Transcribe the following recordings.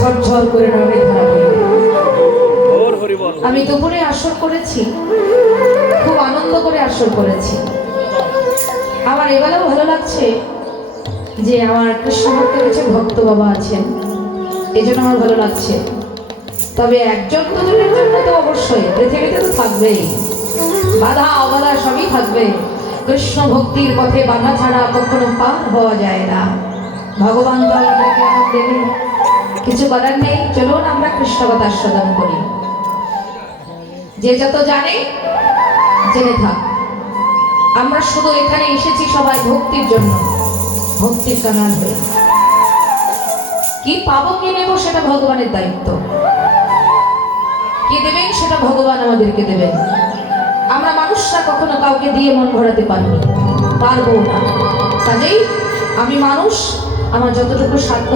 ঝরঝর করে রবে ধরা পড়বে। আমি দুপুরে আসর করেছি, খুব আনন্দ করে আসর করেছি। আমার এবেলাও ভালো লাগছে যে আমার কৃষ্ণ ভক্তের কাছে ভক্ত বাবা আছেন, এই জন্য আমার ভালো লাগছে। তবে একজন দুজনের জন্য তো অবশ্যই পৃথিবীতে তো থাকবেই, বাধা অবাধা সবই থাকবে। কৃষ্ণ ভক্তির পথে বাধা ছাড়া কখনো পার হওয়া যায় না। ভগবান তো আমাদেরকে এমন দেবে, কিছু করার নেই। চলুন আমরা কৃষ্ণ কথা আস্বাদন করি। যে যত জানে জেনে থাক। আমরা শুধু এখানে এসেছি সবাই ভক্তির জন্য, ভক্তির কানাল হয়ে। কি পাবো কি নেবো সেটা ভগবানের দায়িত্ব, কি দেবেন সেটা ভগবান আমাদেরকে দেবেন। আমরা মানুষরা কখনো কাউকে দিয়ে মন ভরাতে পারবো না। কাজেই আমি মানুষ, আমার যতটুকু সাধ্য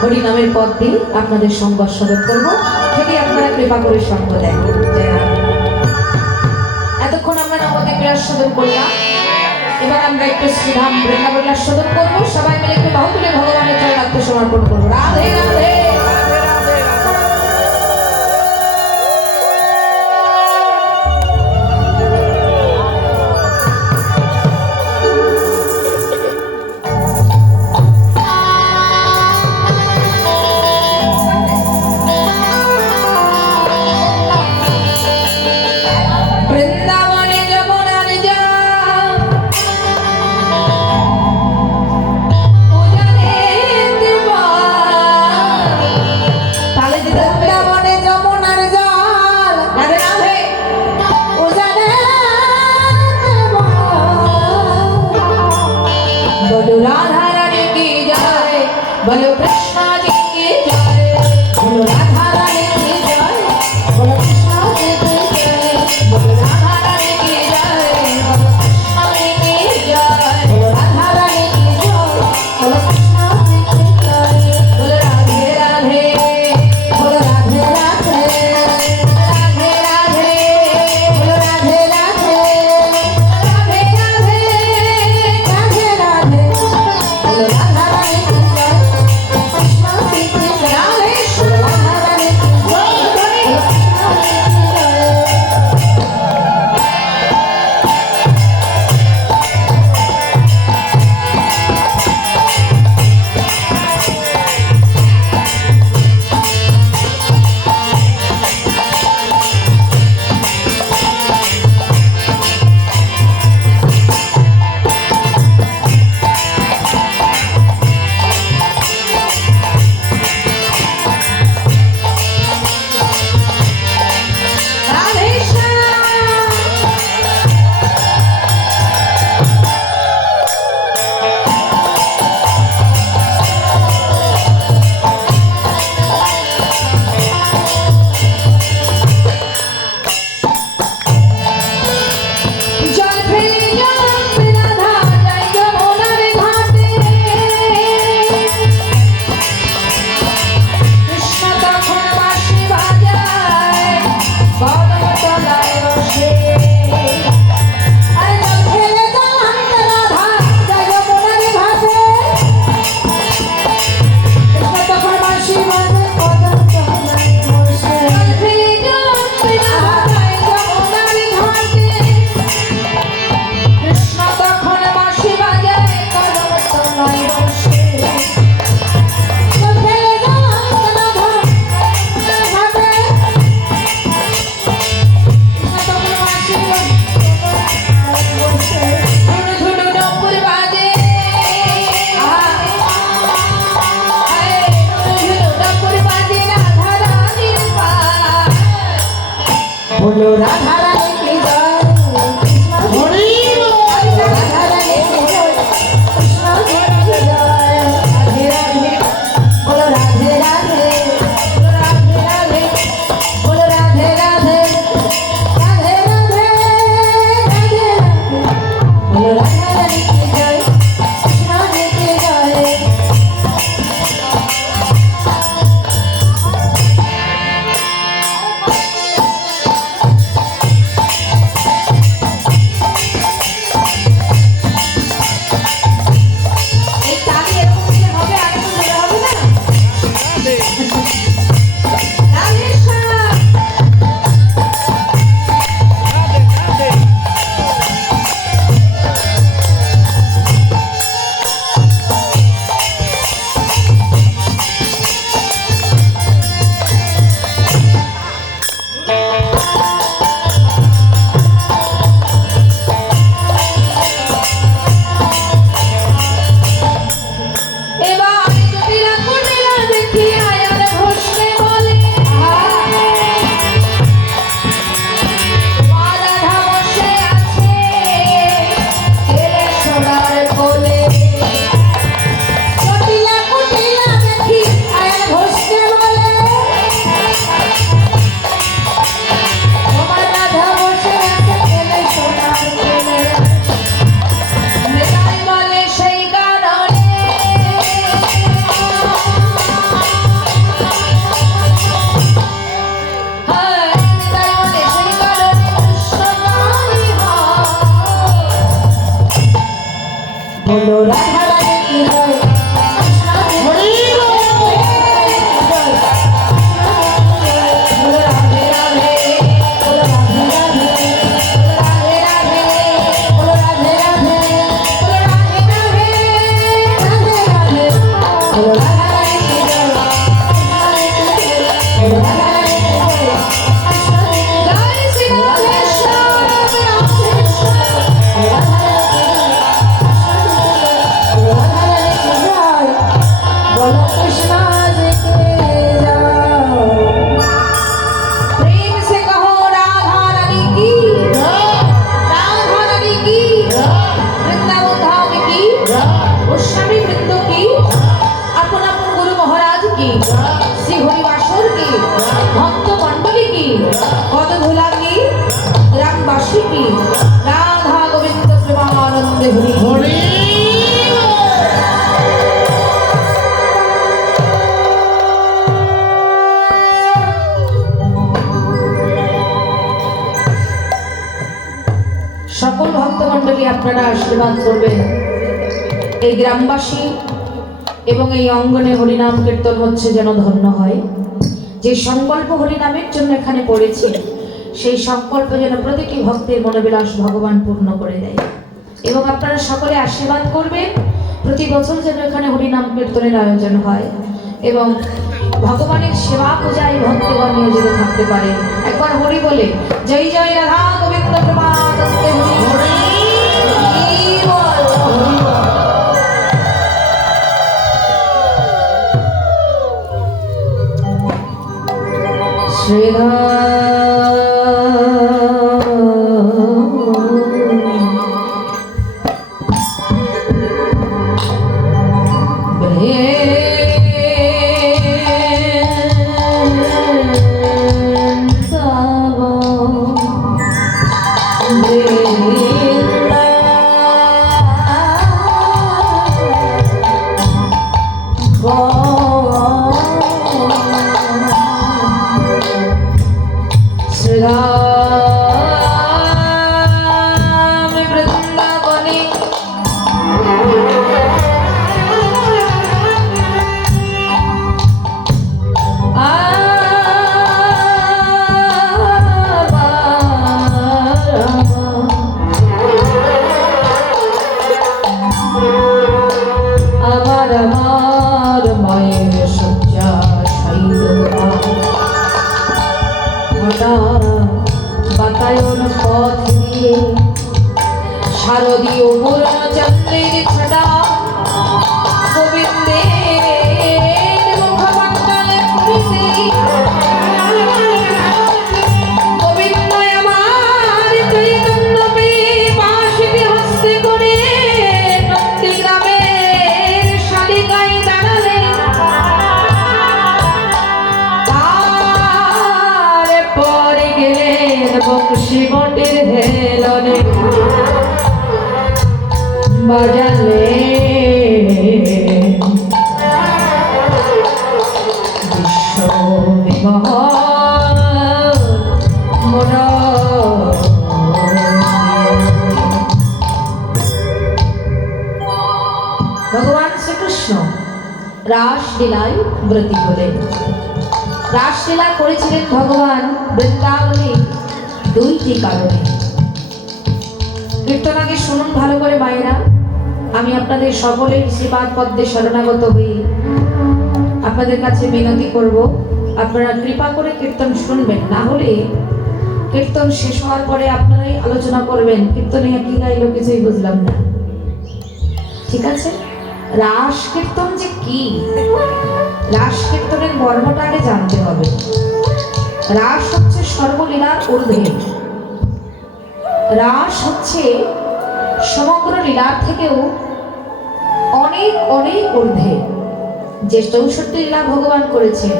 হরি নামের পথ দিয়ে আপনাদের সঙ্গ আস্বাদন করবো, যদি আপনারা কৃপা করে সঙ্গ দেন। এতক্ষণ আমরা নবদ্বীপের আস্বাদন করলাম, এবার আমরা একটু শ্রীধাম বৃন্দাবনের আস্বাদন করবো। সবাই মিলে একটু বাহু তুলে ভগবানের চরণে আত্মসমর্পণ করবো। রাধে রাধে। राधा रानी की जय, बोलो कृष्णा जी की जय, बोलो राधा रानी की जय, बोलो कृष्णा जी की जय, बोलो राधा रानी की जय, बोलो कृष्णा जी की जय, बोलो राधा रानी की जय, बोलो कृष्णा जी की जय, बोलो राधे राधे, बोलो राधे राधे, राधे राधे, बोलो राधे राधे, राधे राधे, राधे राधे। बोलो राधा रानी की जय, कृष्ण की जय, बोलो राधा रानी की जय, बोलो कृष्ण की जय। राधे श्याम। जल फेरिया राधा जय यमुनार घाटे, কৃষ্ণ তখন বাঁশি বাজায় কদম তলায় বসে। আরে জল ফেলে যান রাধা জয় যমুনার ঘাটে, কৃষ্ণ তখন বাঁশি বাজায় কদম তলায় বসে। জল ফেলে যান রাধা জয় যমুনার ঘাটে, কৃষ্ণ তখন বাঁশি বাজায় কদম তলায় বসে। জল ফেলে যান রাধা ঘাটে, ধুনু নপুর বাজে, ধুনু নপুর বাজে রাধা রানীর পায়। बोलो राधा रानी की जय, हरि बोल, राधा रानी की जय, कृष्ण जी की जय। राधे राधे, बोलो राधे राधे, बोलो राधे राधे, बोलो राधे राधे, राधे राधे, राधे राधे, बोलो राधा रानी की जय, कृष्ण जी की जय। শ্রী হরিবাসর কি, ভক্ত মণ্ডলী কি, পদধূলা কি, গ্রামবাসী কি, রাধা গোবিন্দ প্রেমানন্দে হরি হরি। সকল ভক্তমণ্ডলী আপনারা আশীর্বাদ করবেন এই গ্রামবাসী এবং এই অঙ্গনে হরিনাম কীর্তন হচ্ছে যেন ধন্য হয়। যে সংকল্প হরিনামের জন্য এখানে পড়েছি সেই সংকল্প যেন প্রতিটি ভক্তের মনোবিলাস ভগবান পূর্ণ করে দেয়। এবং আপনারা সকলে আশীর্বাদ করবেন প্রতি বছর যেন এখানে হরিনাম কীর্তনের আয়োজন হয় এবং ভগবানের সেবা পূজায় ভক্তগণ নিয়োজিত থাকতে পারে। একবার হরি বলে জয় জয় রাধা গোবিন্দ প্রেমানন্দে হরি হরি বল। শ্রীরাম বৃন্দাবনে আমার মায়ের শয্যা বাতায়ন পথ দিয়ে শারদীয় পূর্ণচন্দ্রের ছটা গোবিন্দের মুখমণ্ডলে ফুটিছে। গোবিন্দ আমার চৈতন্য প্রেম বাঁশিটি হস্তে করে নন্দীগ্রামের শালিকায় দাঁড়ালে। তারপরে গেলেন বংশী বটের হেলনে বাজালে বিশ্ব বিমোহন মন। ভগবান শ্রীকৃষ্ণ রাসলীলায় ব্রতী হলেন। রাসলীলা করেছিলেন ভগবান বৃন্দাবনে দুইটি কারণে। কীর্তন আগে শুনুন ভালো করে মায়েরা। আমি আপনাদের সকলের শ্রীপাদ পদ্মে শরণাগত হই আপনাদের কাছে মিনতি করব আপনারা কৃপা করে কীর্তন শুনবেন। না হলে কীর্তন শেষ হওয়ার পরে আপনারাই আলোচনা করবেন কীর্তনে কি গাইলো কিছুই বুঝলাম না। ঠিক আছে? রাস কীর্তন যে কি, রাস কীর্তনের মর্মটা আগে জানতে হবে। রাস হচ্ছে সর্বলীলার ঊর্ধ্বে। রাস হচ্ছে সমগ্র লীলার থেকেও অনেক অনেক ঊর্ধ্বে। যে 64 লীলা ভগবান করেছেন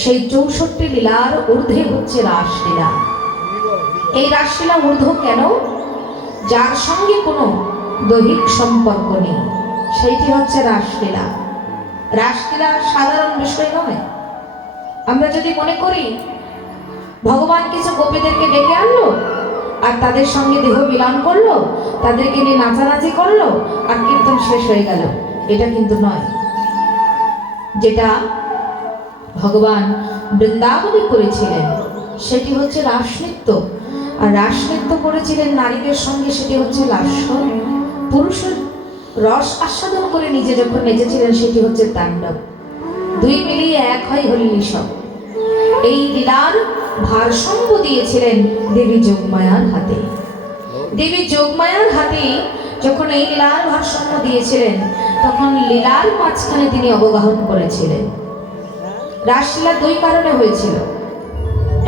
সেই 64 লীলার ঊর্ধ্বে হচ্ছে রাসলীলা। এই রাসলীলা ঊর্ধ্ব কেন? যার সঙ্গে কোনো দৈহিক সম্পর্ক নেই সেইটি হচ্ছে রাসলীলা। রাসলীলা সাধারণ বিষয় নয়। আমরা যদি মনে করি ভগবান কিছু গোপীদেরকে ডেকে আনলো আর তাদের সঙ্গে দেহ মিলন করলো, তাদেরকে নিয়ে নাচানাচি করলো আর কীর্তন শেষ হয়ে গেল, এটা কিন্তু নয়। যেটা ভগবান বৃন্দাবনে করেছিলেন সেটি হচ্ছে রাসনৃত্য। আর রাসনৃত্য করেছিলেন নারীদের সঙ্গে, সেটি হচ্ছে লাস্য। পুরুষের রস আস্বাদন করে নিজে যখন নেচেছিলেন সেটি হচ্ছে তাণ্ডব। দুই মিলিয়ে এক হয় হরিলীসব। এই লীলার ভারসাম্য দিয়েছিলেন দেবী যোগমায়ার হাতে। দেবী যোগমায়ার হাতে যখন এই লীলার ভারসাম্য দিয়েছিলেন তখন লীলার মাঝখানে তিনি অবগাহন করেছিলেন। রাসলীলা দুই কারণে হয়েছিল।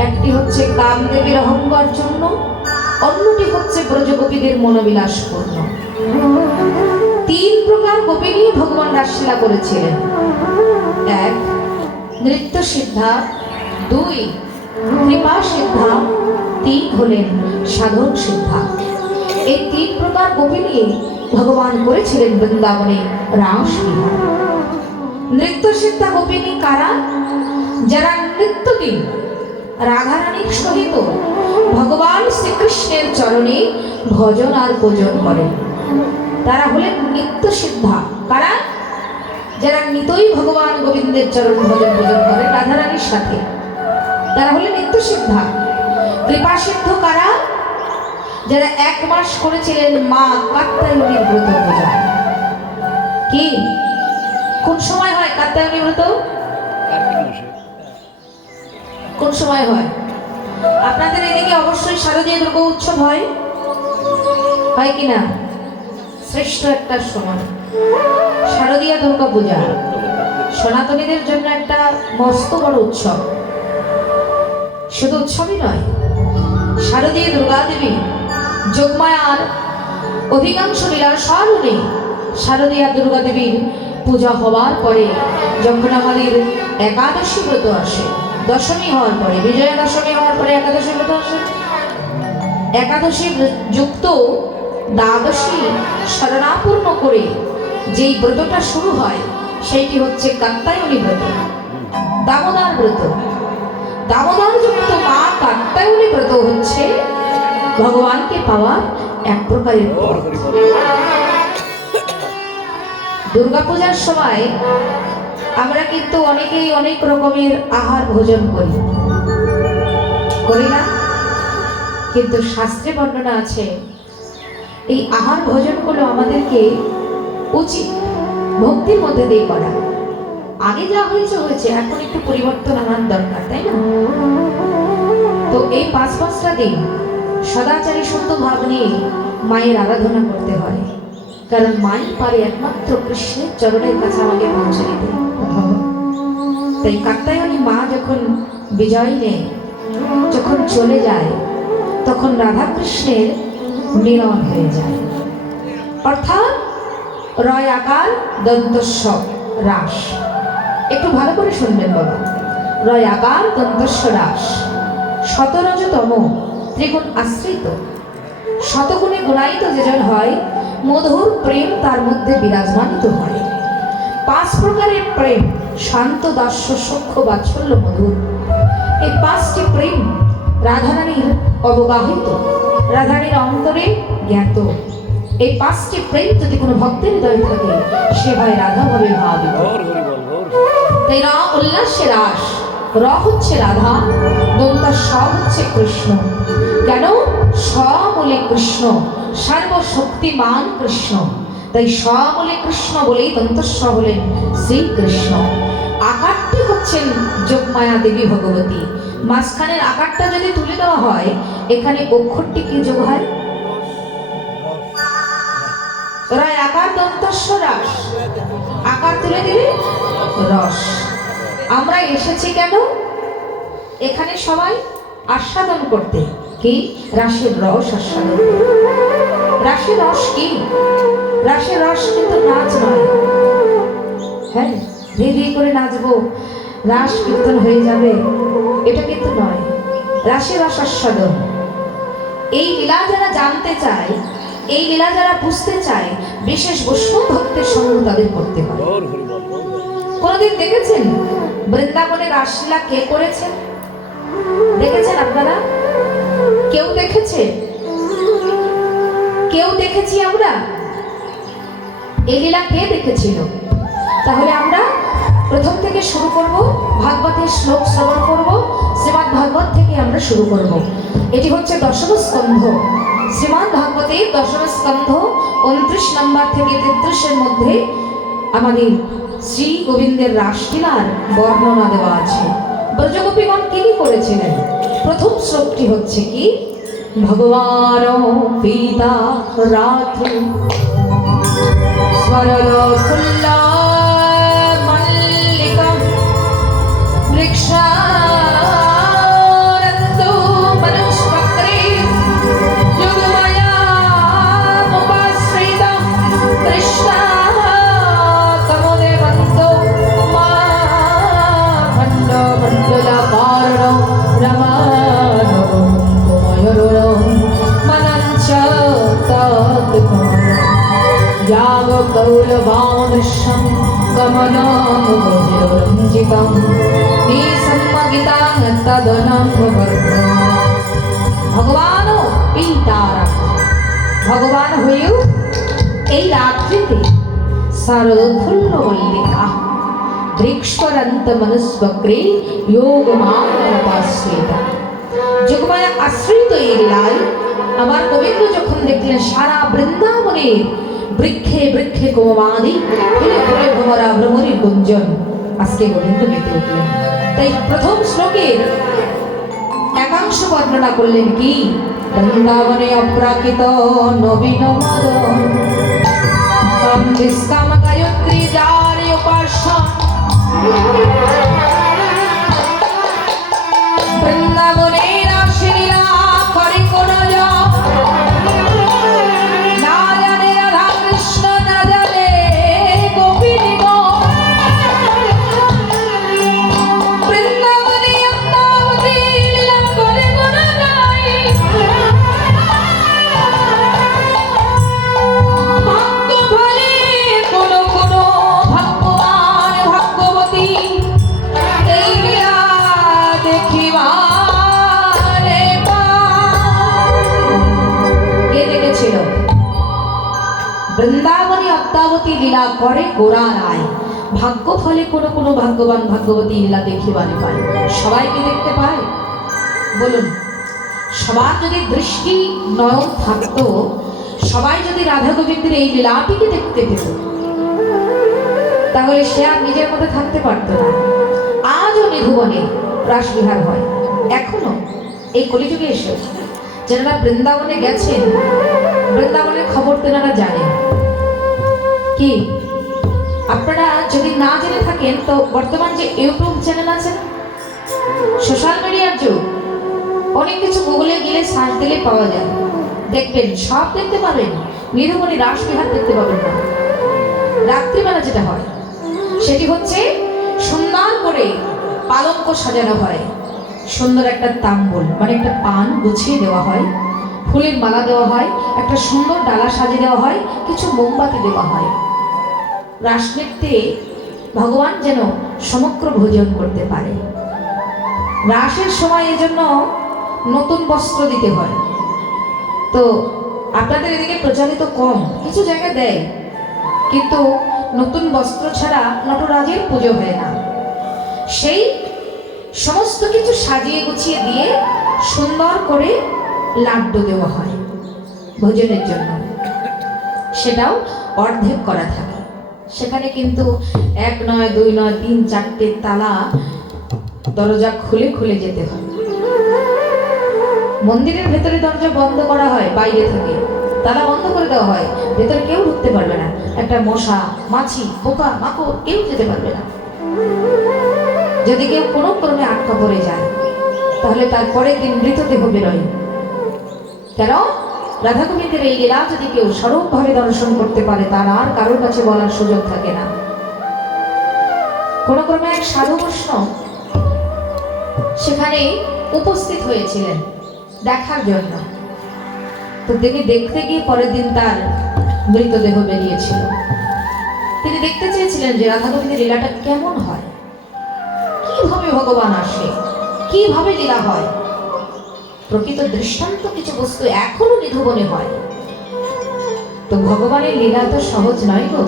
একটি হচ্ছে কামদেবীর অহংকার জন্য, অন্যটি হচ্ছে ব্রজগোপীদের মনোবিলাস পূর্ণ। 3 প্রকার গোপী নিয়ে ভগবান রাসলীলা করেছিলেন। 1, নৃত্য সিদ্ধা 2, কৃপা সিদ্ধা 3 হলেন সাধন সিদ্ধা। এই 3 প্রকার গোপী নিয়ে ভগবান করেছিলেন বৃন্দাবনে রাস বিহার। নৃত্য সিদ্ধা গোপিনী কারা? যারা নিত্যদিন রাধারানীর সহিত ভগবান শ্রীকৃষ্ণের চরণে ভজন আর পূজন করেন, তারা হলেন নিত্য সিদ্ধা। কারা? যারা নিতই ভগবান গোবিন্দের চরণ ভজন পূজন করেন রাধারানীর সাথে, তারা হলেন নিত্য সিদ্ধা। কৃপা সিদ্ধ কারা? যারা 1 মাস করেছিলেন মা কাত্যায়নীর ব্রত পূজা। কি কোন সময় হয় কাত্যায়নী ব্রত? কোন সময় হয়? আপনাদের এদিকে অবশ্যই শারদীয় দুর্গা উৎসব হয়, হয় কিনা? শ্রেষ্ঠ একটা সময় শারদীয় দুর্গা পূজা সনাতনীদের জন্য একটা মস্ত বড় উৎসব। শুধু উৎসবই নয়, শারদীয় দুর্গা দেবী যোগমায়ার অধিকাংশ লীলার সারণে শারদীয়া দুর্গা দেবীর পূজা হওয়ার পরে যখন আমাদের একাদশী ব্রত আসে, দশমী হওয়ার পরে, বিজয়া দশমী হওয়ার পরে একাদশী ব্রত আসে, একাদশী যুক্ত দ্বাদশী শরণাপূর্ণ করে যেই ব্রতটা শুরু হয় সেইটি হচ্ছে কাত্যায়নী ব্রত, দামোদর ব্রত। দামোদর যুক্ত মা কাত্যায়নী ব্রত হচ্ছে ভগবানকে পাওয়ার এক প্রকারের পথ। দুর্গাপূজার সময় আমরা কিন্তু অনেকেই অনেক রকমের আহার ভোজন করি না? কিন্তু শাস্ত্রে বর্ণনা আছে এই আহার ভোজনগুলো আমাদেরকে উচিত ভক্তির মধ্যে দিয়ে করা। আগে যা হয়েছে হয়েছে, এখন একটু পরিবর্তন আনার দরকার, তাই না? তো এই 5-5টা দিন সদাচারী শুদ্ধ ভাব নিয়ে মায়ের আরাধনা করতে হয়, কারণ মাই পারে একমাত্র কৃষ্ণের চরণের কাছে আমাকে পৌঁছে দিতে। তাই কাত্যায়নী মা যখন বিজয় নেয়, যখন চলে যায়, তখন রাধা কৃষ্ণের মিলন হয়ে যায়। অর্থাৎ রয় আকার দন্তস্ব রাস। একটু ভালো করে শুনবেন বাবা। রয় আকার দন্তস্ব রাস, শতরজতম ত্রিগুণ আশ্রিত, শতগুণে গুণায়িত যেজন হয়, মধুর প্রেম তার মধ্যে বিরাজমানিত হয়। 5 প্রকারের প্রেম, শান্ত, দাস্য, সখ্য, বাৎসল্য, মধুর, এই 5টি প্রেম রাধারানীর অবগাহিত, রাধারানীর অন্তরে জ্ঞাত। এই 5টি প্রেম যদি কোনো ভক্তের হৃদয়ে থাকে, সে হয় রাধা ভাবে ভাবিত। তাই র উল্লাসে রাস, র হচ্ছে রাধা, দন্তা স হচ্ছে কৃষ্ণ। কেন? স বলে কৃষ্ণ, সর্বশক্তিমান কৃষ্ণ। তাই স বলে কৃষ্ণ বলেই দন্তস্ব হলেন শ্রীকৃষ্ণ। আকারটি হচ্ছেন যোগমায়া দেবী ভগবতী। মাঝখানের আকারটা যদি তুলে দেওয়া হয়, এখানে অক্ষরটি কি যোগ হয়? রয় আকার দন্তস্ব রাস, আকার তুলে দিলে রস। আমরা এসেছি কেন এখানে? সবাই আস্বাদন করতে। কি? রাসের রস আস্বাদন। রাসের রস কি? রাসের রস কিন্তু নাচ নয়। হ্যাঁ, ধীরে ধীরে করে নাচবো, রাস কীর্তন হয়ে যাবে, এটা কিন্তু নয়। রাসের রস আস্বাদন। এই লীলা যারা জানতে চায়, এই লীলা যারা বুঝতে চায়, বিশেষ বৈষ্ণব ভক্তের সঙ্গ তাদের করতে হয়। কোনদিন দেখেছেন বৃন্দাবনের রাসলীলা কে করেছেন? দেখেছেন আপনারা? কেউ দেখেছে? কেউ দেখেছি আমরা? এই লীলা কে দেখেছিল? তাহলে আমরা প্রথম থেকে শুরু করব, ভাগবতের শ্লোক শ্রবণ করব। শ্রীমদ্ ভাগবত থেকে আমরা শুরু করব। এটি হচ্ছে 10ম স্কন্ধ। শ্রীমদ্ ভাগবতের 10ম স্কন্ধ 29 নম্বর থেকে 33-এর মধ্যে আমাদের শ্রী গোবিন্দের রাসলীলার বর্ণনা দেওয়া আছে। ব্রজগোপীগণ কি কি করেছিলেন? প্রথম শ্লোকটি হচ্ছে কি? ভগবান পিতা রাত্রি স্বরলোকুল্লা মল্লিকা বৃক্ষারন্তু মনুষ্পত্রে যুগমায়া মুপাশ্রিতা কৃষ্ণা কমলে বন্দো মা करौलवामदृश्यं कमलमुपविरञ्जितं निसम्मगितां तदनमवर्धो ভগবান এই তারা ভগবান হয়েও এই রাত্রিতে শারদফুল্ল মল্লিকা বৃক্ষরান্ত মনুষ্বক্রে যোগমাশ্রিত যোগমায়া আশ্রিত এই লীলায় আমার গোবিন্দ যখন দেখলেন সারা বৃন্দাবনের বৃক্ষে বৃক্ষে কোমাদি ফুলে ফুলে ভরা ভ্রমরী গুঞ্জন আজকে গোবিন্দ মেতে উঠলেন। তাই প্রথম শ্লোকের একাংশ বর্ণনা করলেন কি বৃন্দাবনে অপ্রাকৃত নবীন মদন তম নিষ্কাম গায়ত্রী যারে উপাসন বৃন্দাবনে রাসলীলা করে কোন না জানে রাধা কৃষ্ণ না জানে গোপীগণ বৃন্দাবনে অন্তাবতী লীলা করে কোন নাই ভাগ্য ফলে কোন কোন ভাগ্যবান ভাগ্যবতী এই লীলা দেখিবারে কে দেখেছিল? বৃন্দাবনী অদ্যাবতী লীলা করে গোরা রায় ভাগ্য ফলে কোনো কোনো ভাগ্যবান ভাগ্যবতী লীলা দেখিবারে পায়। সবাইকে দেখতে পায়? বলুন, সবার যদি দৃষ্টি নয়ন থাকতো, সবাই যদি রাধা গোবিন্দের এই লীলাটিকে দেখতে পেত, তাহলে সে আর নিজের মধ্যে থাকতে পারত না। আজও নিধুবনে রাসবিহার হয়, এখনো এই কলিযুগে এসে যারা বৃন্দাবনে গেছেন বৃন্দাবনের খবর তেনারা জানেন। কি আপনারা যদি না জেনে থাকেন তো বর্তমান যে ইউটিউব চ্যানেল আছে, সোশ্যাল মিডিয়ার যুগ, অনেক কিছু গুগলে গেলে সার্চ দিলে পাওয়া যায়, দেখবেন সব দেখতে পাবেন। নিধুবনে রাসবিহার দেখতে পাবেন না। রাত্রিবেলা যেটা হয় সেটি হচ্ছে সুন্দর করে পালঙ্ক সাজানো হয়, সুন্দর একটা তাম্বুল মানে একটা পান গুছিয়ে দেওয়া হয়, ফুলের মালা দেওয়া হয়, একটা সুন্দর ডালা সাজিয়ে দেওয়া হয়, কিছু মোমবাতি দেওয়া হয়। রাসনৃত্যে ভগবান যেন সমগ্র ভোজন করতে পারে। রাসের সময় এজন্য নতুন বস্ত্র দিতে হয়। তো আপনাদের এদিকে প্রচলিত কম, কিছু জায়গায় দেয়, কিন্তু নতুন বস্ত্র ছাড়া নটরাজের পুজো হয় না। সেই সমস্ত কিছু সাজিয়ে গুছিয়ে দিয়ে সুন্দর করে লাড্ডু দেওয়া হয় ভোজনের জন্য, সেটাও অর্ধেক করা থাকে। সেখানে কিন্তু 1 নয় 2 নয় 3 4টে তালা দরজা খুলে খুলে যেতে হয়। মন্দিরের ভেতরে দরজা বন্ধ করা হয়, বাইরে থেকে তালা বন্ধ করে দেওয়া হয়, ভেতরে কেউ ঢুকতে পারবে না। একটা মশা মাছি পোকা মাকড় কেউ যেতে পারবে না। যদি কেউ কোনো ক্রমে আটকা পড়ে যায় তাহলে তারপরের দিন মৃতদেহ বেরোয়। কেন? রাধা গোবিন্দের এই লীলা যদি কেউ সরবভাবে দর্শন করতে পারে তার আর কারোর কাছে বলার সুযোগ থাকে না। কোন ক্রমে এক সাধু বৈষ্ণব সেখানে উপস্থিত হয়েছিলেন দেখার জন্য। তো তিনি দেখতে গিয়ে পরের দিন তার মৃতদেহ বেরিয়েছিল। তিনি দেখতে চেয়েছিলেন যে রাধা গোবিন্দের লীলাটা কেমন হয়, কিভাবে ভগবান আসে, কিভাবে লীলা হয়। প্রকৃত দৃষ্টান্ত কিছু বস্তু এখনো নিধুবনে হয়। তো ভগবানের লীলা তো সহজ নয় গো।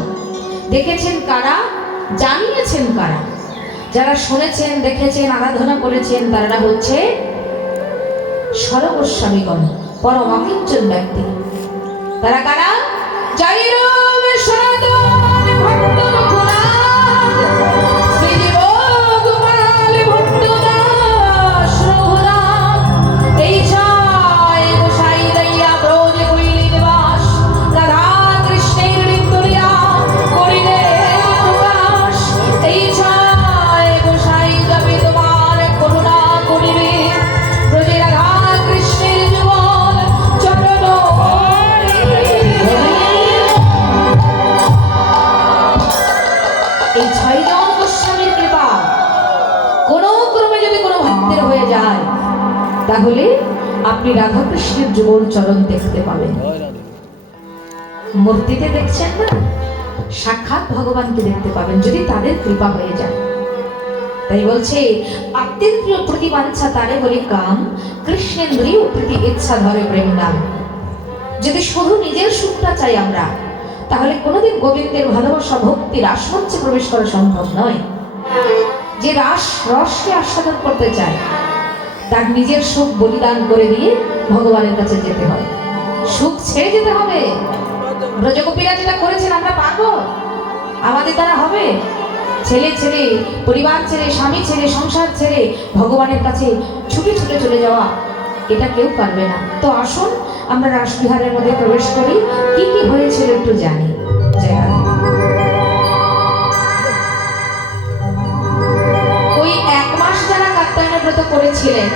দেখেছেন কারা, জানিয়েছেন কারা? যারা শুনেছেন, দেখেছেন, আরাধনা করেছেন তারা হচ্ছে সরগোস্বামীগণ, পরম অকিঞ্চন ব্যক্তি। তারা কারা? জয় রাম সনাতন ভক্ত রঘুনাথ শ্রীজীব গোপাল ভট্ট দাস রঘুনাথ। এই জয় গোসাই দইয়া ব্রজে কইলি নিবাস, রাধা কৃষ্ণের নিত্যলীলা করিলে প্রকাশ। এই জয় গোসাই যাবে তোমার করুণা করিবে, ব্রজে রাধা কৃষ্ণের যুগল চরণ। এই 6 জন গোস্বামীর কৃপা কোনো ক্রমে যদি কোনো ভক্তের হয়ে যায় তাহলে আপনি রাধা কৃষ্ণের যুগল চরণ দেখতে পাবেন। মূর্তিতে দেখছেন না, সাক্ষাৎ ভগবানকে দেখতে পাবেন যদি তাদের কৃপা হয়ে যায়। তাই বলছে আত্মেন্দ্রিয় প্রতিবাঞ্ছা তারে বলি কাম, কৃষ্ণেন্দ্রিয় প্রতি ইচ্ছা ধরে প্রেম নাম। যদি শুধু নিজের সুখটা চাই আমরা, তাহলে কোনোদিন গোবিন্দের ভালোবাসা ভক্তি রাসমঞ্চে প্রবেশ করা সম্ভব নয়। যে রসকে আস্বাদন করতে চায় তার নিজের সুখ বলিদান করে দিয়ে ভগবানের কাছে যেতে হয়, সুখ ছেড়ে যেতে হবে। ব্রজগোপীরা যেটা করেছেন আমরা পারবো? আমাদের দ্বারা হবে? ছেলে ছেড়ে, পরিবার ছেড়ে, স্বামী ছেড়ে, সংসার ছেড়ে ভগবানের কাছে ছুটে ছুটে চলে যাওয়া, এটা কেউ পারবে না। তো আসুন আমরা রাসবিহারের মধ্যে প্রবেশ করি, কি কি হয়েছিল একটু জানি। জয় রাধে। ওই 1 মাস যারা কাত্যায়ন ব্রত করেছিলেন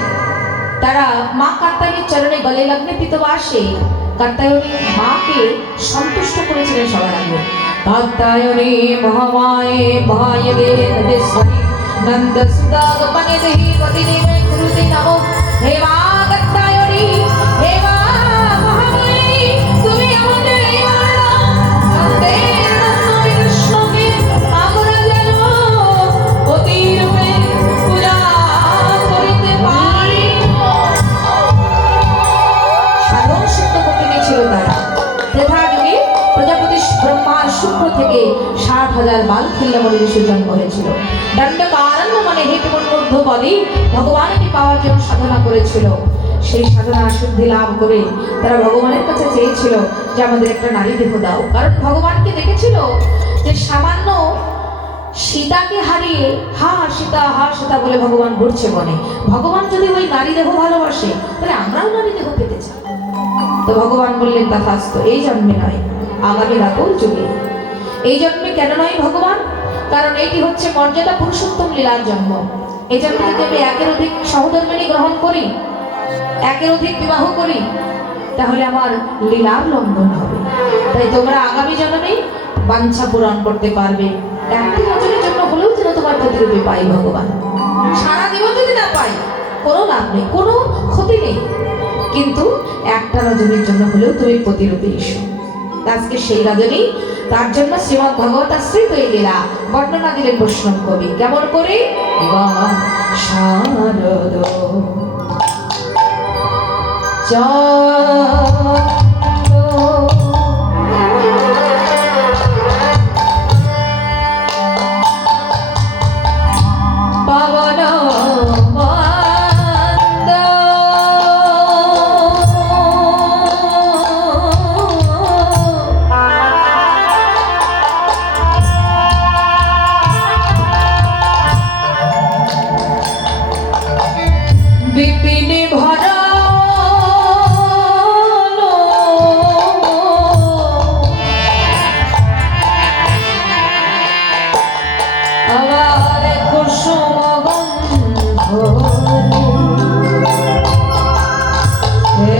তারা মা কাত্যায়নীর চরণে গলে লগ্নে পিতবাসে কাত্যায়নী মাকে সন্তুষ্ট করেছিলেন সবার আগে। কাত্যায়নী মহামায়ে মহায়গে নদেশ্বরী নন্দ সুতা গোপনে দেহি পতিদেবে গুরুতে নমো। হে মা কাত্যায়নী, হে মা মহামায়ে, তুমি আমাদের এই নন্দের নন্দন কৃষ্ণকে আমরা যেন পতিরূপে পূজা করিতে পারি। সাধন সিদ্ধ করতে গিয়েছিল তারা। ত্রেতা যুগে প্রজাপতি ব্রহ্মার শুক্র থেকে 60,000 বালখিল্যমণির জন্ম হয়েছিল। দণ্ডকারণ্য মানে হেতুমন মধ্য বলে ভগবানকে পাওয়ার জন্য সাধনা করেছিল। সেই সাধনা শুদ্ধি লাভ করে তারা ভগবানের কাছে চেয়েছিল যে আমাদের একটা নারী দেহ দাও। কারণ ভগবানকে দেখেছিল যে সামান্য সীতাকে হারিয়ে হা সীতা বলে ভগবান ঘুরছে বনে। ভগবান যদি ওই নারী দেহ ভালোবাসে তাহলে আমরাও নারী দেহ পেতে চাই। তো ভগবান বললেন তথাস্তু, এই জন্মে নয়, আগামী রাতেও যুগে। এই জন্মে কেন নয় ভগবান? কারণ এটি হচ্ছে মর্যাদা পুরুষোত্তম লীলার জন্ম। এই জন্মে যদি আমি একের অধিক সহধর্মিণী গ্রহণ করি, একের অধিক বিবাহ করি, তাহলে আমার লীলার লঙ্ঘন হবে। তাই তোমরা আগামী জন্মে বাঞ্ছা পূরণ করতে পারবে। একটি বছরের জন্য হলেও যেন তোমার প্রতিরূপে পাই ভগবান। সারা জীবন যদি না পাই কোনো লাভ নেই, কোনো ক্ষতি নেই, কিন্তু একটা রজনীর জন্য হলেও তুমি প্রতিরূপে এসো। আজকে সেই রজনী, তার জন্য শ্রীমদ্ ভগবতাশ্রিত এই লীলা বর্ণনা দিলেন বৈষ্ণব কবি। কেমন করে? শারদ পাবন বিপিনে ভরা আমার কুসুম গন্ধ হে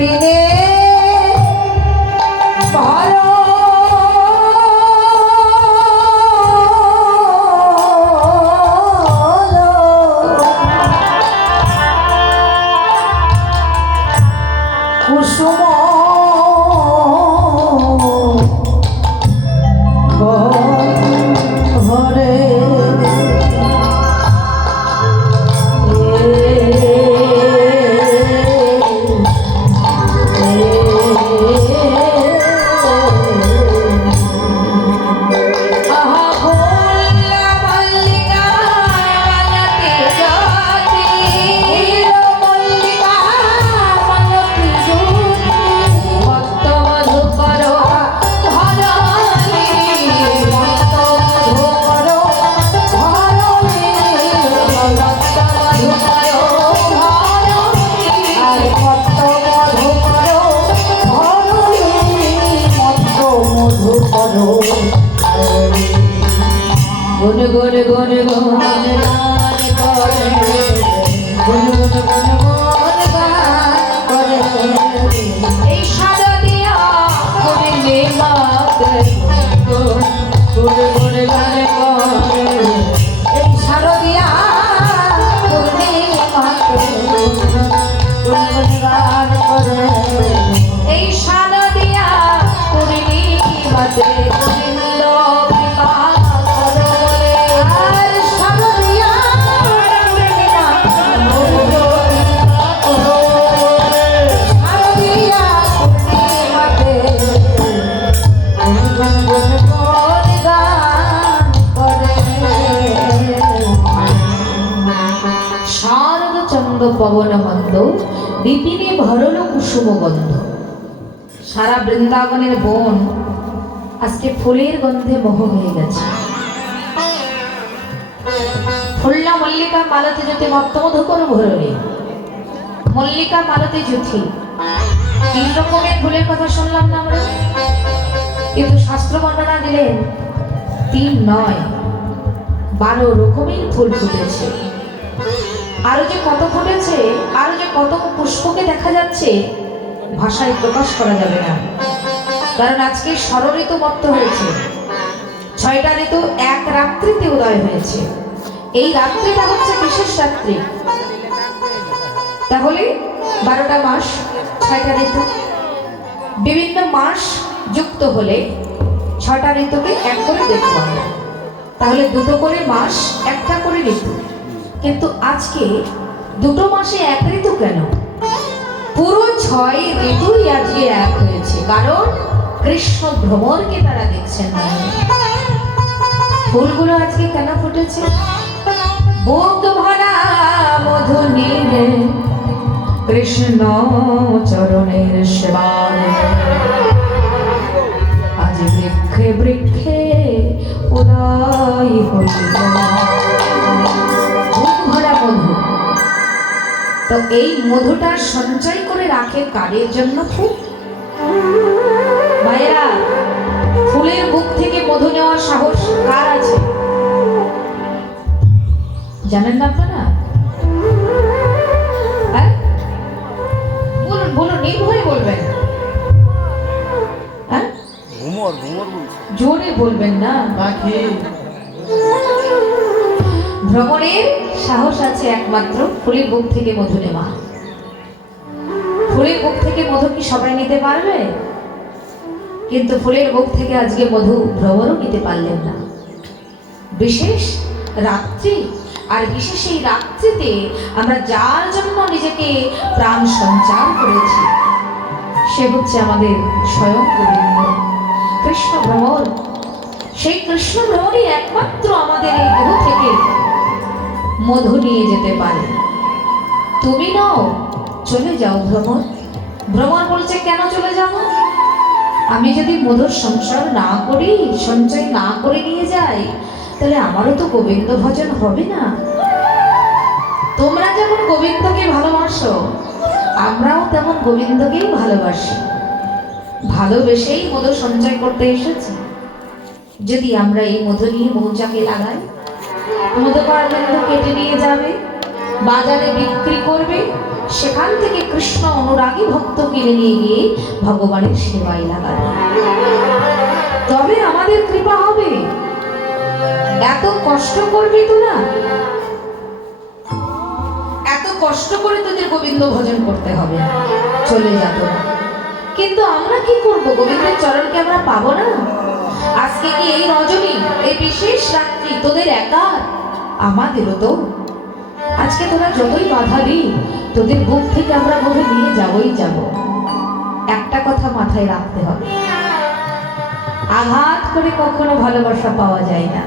হে গুন গুন গান করে গুন গুন গুন গুন গান করে এই শারদিয়া পূর্ণিমাতে গুন গুন গুন গান করে এই শারদিয়া পূর্ণিমাতে গুন গুন গান করে এই শারদিয়া পূর্ণিমাতে গোবিন্দ কৃপা করো বলে আর শারদিয়া শারদিয়া পূর্ণিমাতে গুন গুন গুন গান করে শারদচন্দ্র পবনমন্দ বিপিনে ভরল কুসুম গন্ধ। সারা বৃন্দাবনের বন আজকে ফুলের গন্ধে মোহ হয়ে গেছে। ফুল্লা মল্লিকা মালতী জ্যোতি মত্তমধুকর ভরলে মল্লিকা মালতী জ্যোতি 3 রকমের ফুলের কথা শুনলাম না আমরা, কিন্তু শাস্ত্র বর্ণনা দিলেন 3 নয় 12 রকমের ফুল ফুটেছে। আরো যে কত ফুটেছে, আরো যে কত পুষ্পকে দেখা যাচ্ছে ভাষায় প্রকাশ করা যাবে না। কারণ আজকে ষড়ঋতু মত্ত হয়েছে, 6টা ঋতু এক রাত্রিতে উদয় হয়েছে। এই রাত্রিটা হচ্ছে বিশেষ রাত্রি। তাহলে 12টা মাস 6টা ঋতু, বিভিন্ন মাস যুক্ত হলে 6টা ঋতুকে এক করে দেখতে হবে। তাহলে 2টো করে মাস, 1টা করে ঋতু। কিন্তু আজকে 2টো মাসে 1 ঋতু কেন? পুরো 6 ঋতুই আজকে এক হয়েছে, কারণ কৃষ্ণ ভ্রমরকে তারা দেখছেন না। ফুলগুলো আজকে কেন ফুটেছে? বুক ভরা মধু নিয়ে কৃষ্ণ চরণের সেবার আজ বৃক্ষে বৃক্ষে উদয় হইল। বুক ভরা মধু, তো এই মধুটা সঞ্চয় করে রাখে কারের জন্য? ফুল। ভাইরা, ফুলের বুক থেকে মধু নেওয়ার সাহস কার আছে জানেন না আপনারা? হ্যাঁ বলুন বলুন, নির্ভয়ে বলবেন। হ্যাঁ জোরে বলবেন না। ভ্রমণের সাহস আছে একমাত্র ফুলের বুক থেকে মধু নেওয়া। ফুলের বুক থেকে মধু কি সবাই নিতে পারবে? কিন্তু ফুলের বুক থেকে আজকে মধু ভ্রমণও নিতে পারলেন না। বিশেষ রাত্রি, আর বিশেষ এই রাত্রিতে আমরা যার জন্য নিজেকে প্রাণ সঞ্চার করেছি সে হচ্ছে আমাদের স্বয়ং গোবিন্দ কৃষ্ণ ভ্রমণ। সেই কৃষ্ণ ভ্রমণই একমাত্র আমাদের এই দেহ থেকে মধু নিয়ে যেতে পারে। তুমি নাও, চলে যাও ভ্রমণ। ভ্রমণ বলছে কেন চলে যাব? আমি যদি মধুর সঞ্চয় না করি, সঞ্চয় না করে নিয়ে যাই, তাহলে আমারও তো গোবিন্দ ভজন হবে না। তোমরা যেমন গোবিন্দকে ভালোবাসো, আমরাও তেমন গোবিন্দকেই ভালোবাসি। ভালোবেসেই মধু সঞ্চয় করতে এসেছি। যদি আমরা এই মধু নিয়ে মৌচাকে লাগাই, মধুপার্বত্য কেটে নিয়ে যাবে, বাজারে বিক্রি করবে, সেখান থেকে কৃষ্ণ অনুরাগী ভক্ত কিনে নিয়ে গিয়ে ভগবানের সেবায় লাগাবে, তবে আমাদের কৃপা হবে। এত কষ্ট করবি তোরা, এত কষ্ট করে তোদের গোবিন্দ ভজন করতে হবে, চলে যা তোরা। কিন্তু আমরা কি করব? গোবিন্দের চরণকে আমরা পাবো না? আজকে কি এই রজনী, এই বিশেষ রাত্রি তোদের একা? আমাদেরও তো। আজকে তোরা যতই বাধা দিই, তোদের বুক থেকে আমরা মধু নিয়ে যাবই যাব। একটা কথা মাথায় রাখতে হবে, আঘাত করে কখনো ভালোবাসা পাওয়া যায় না।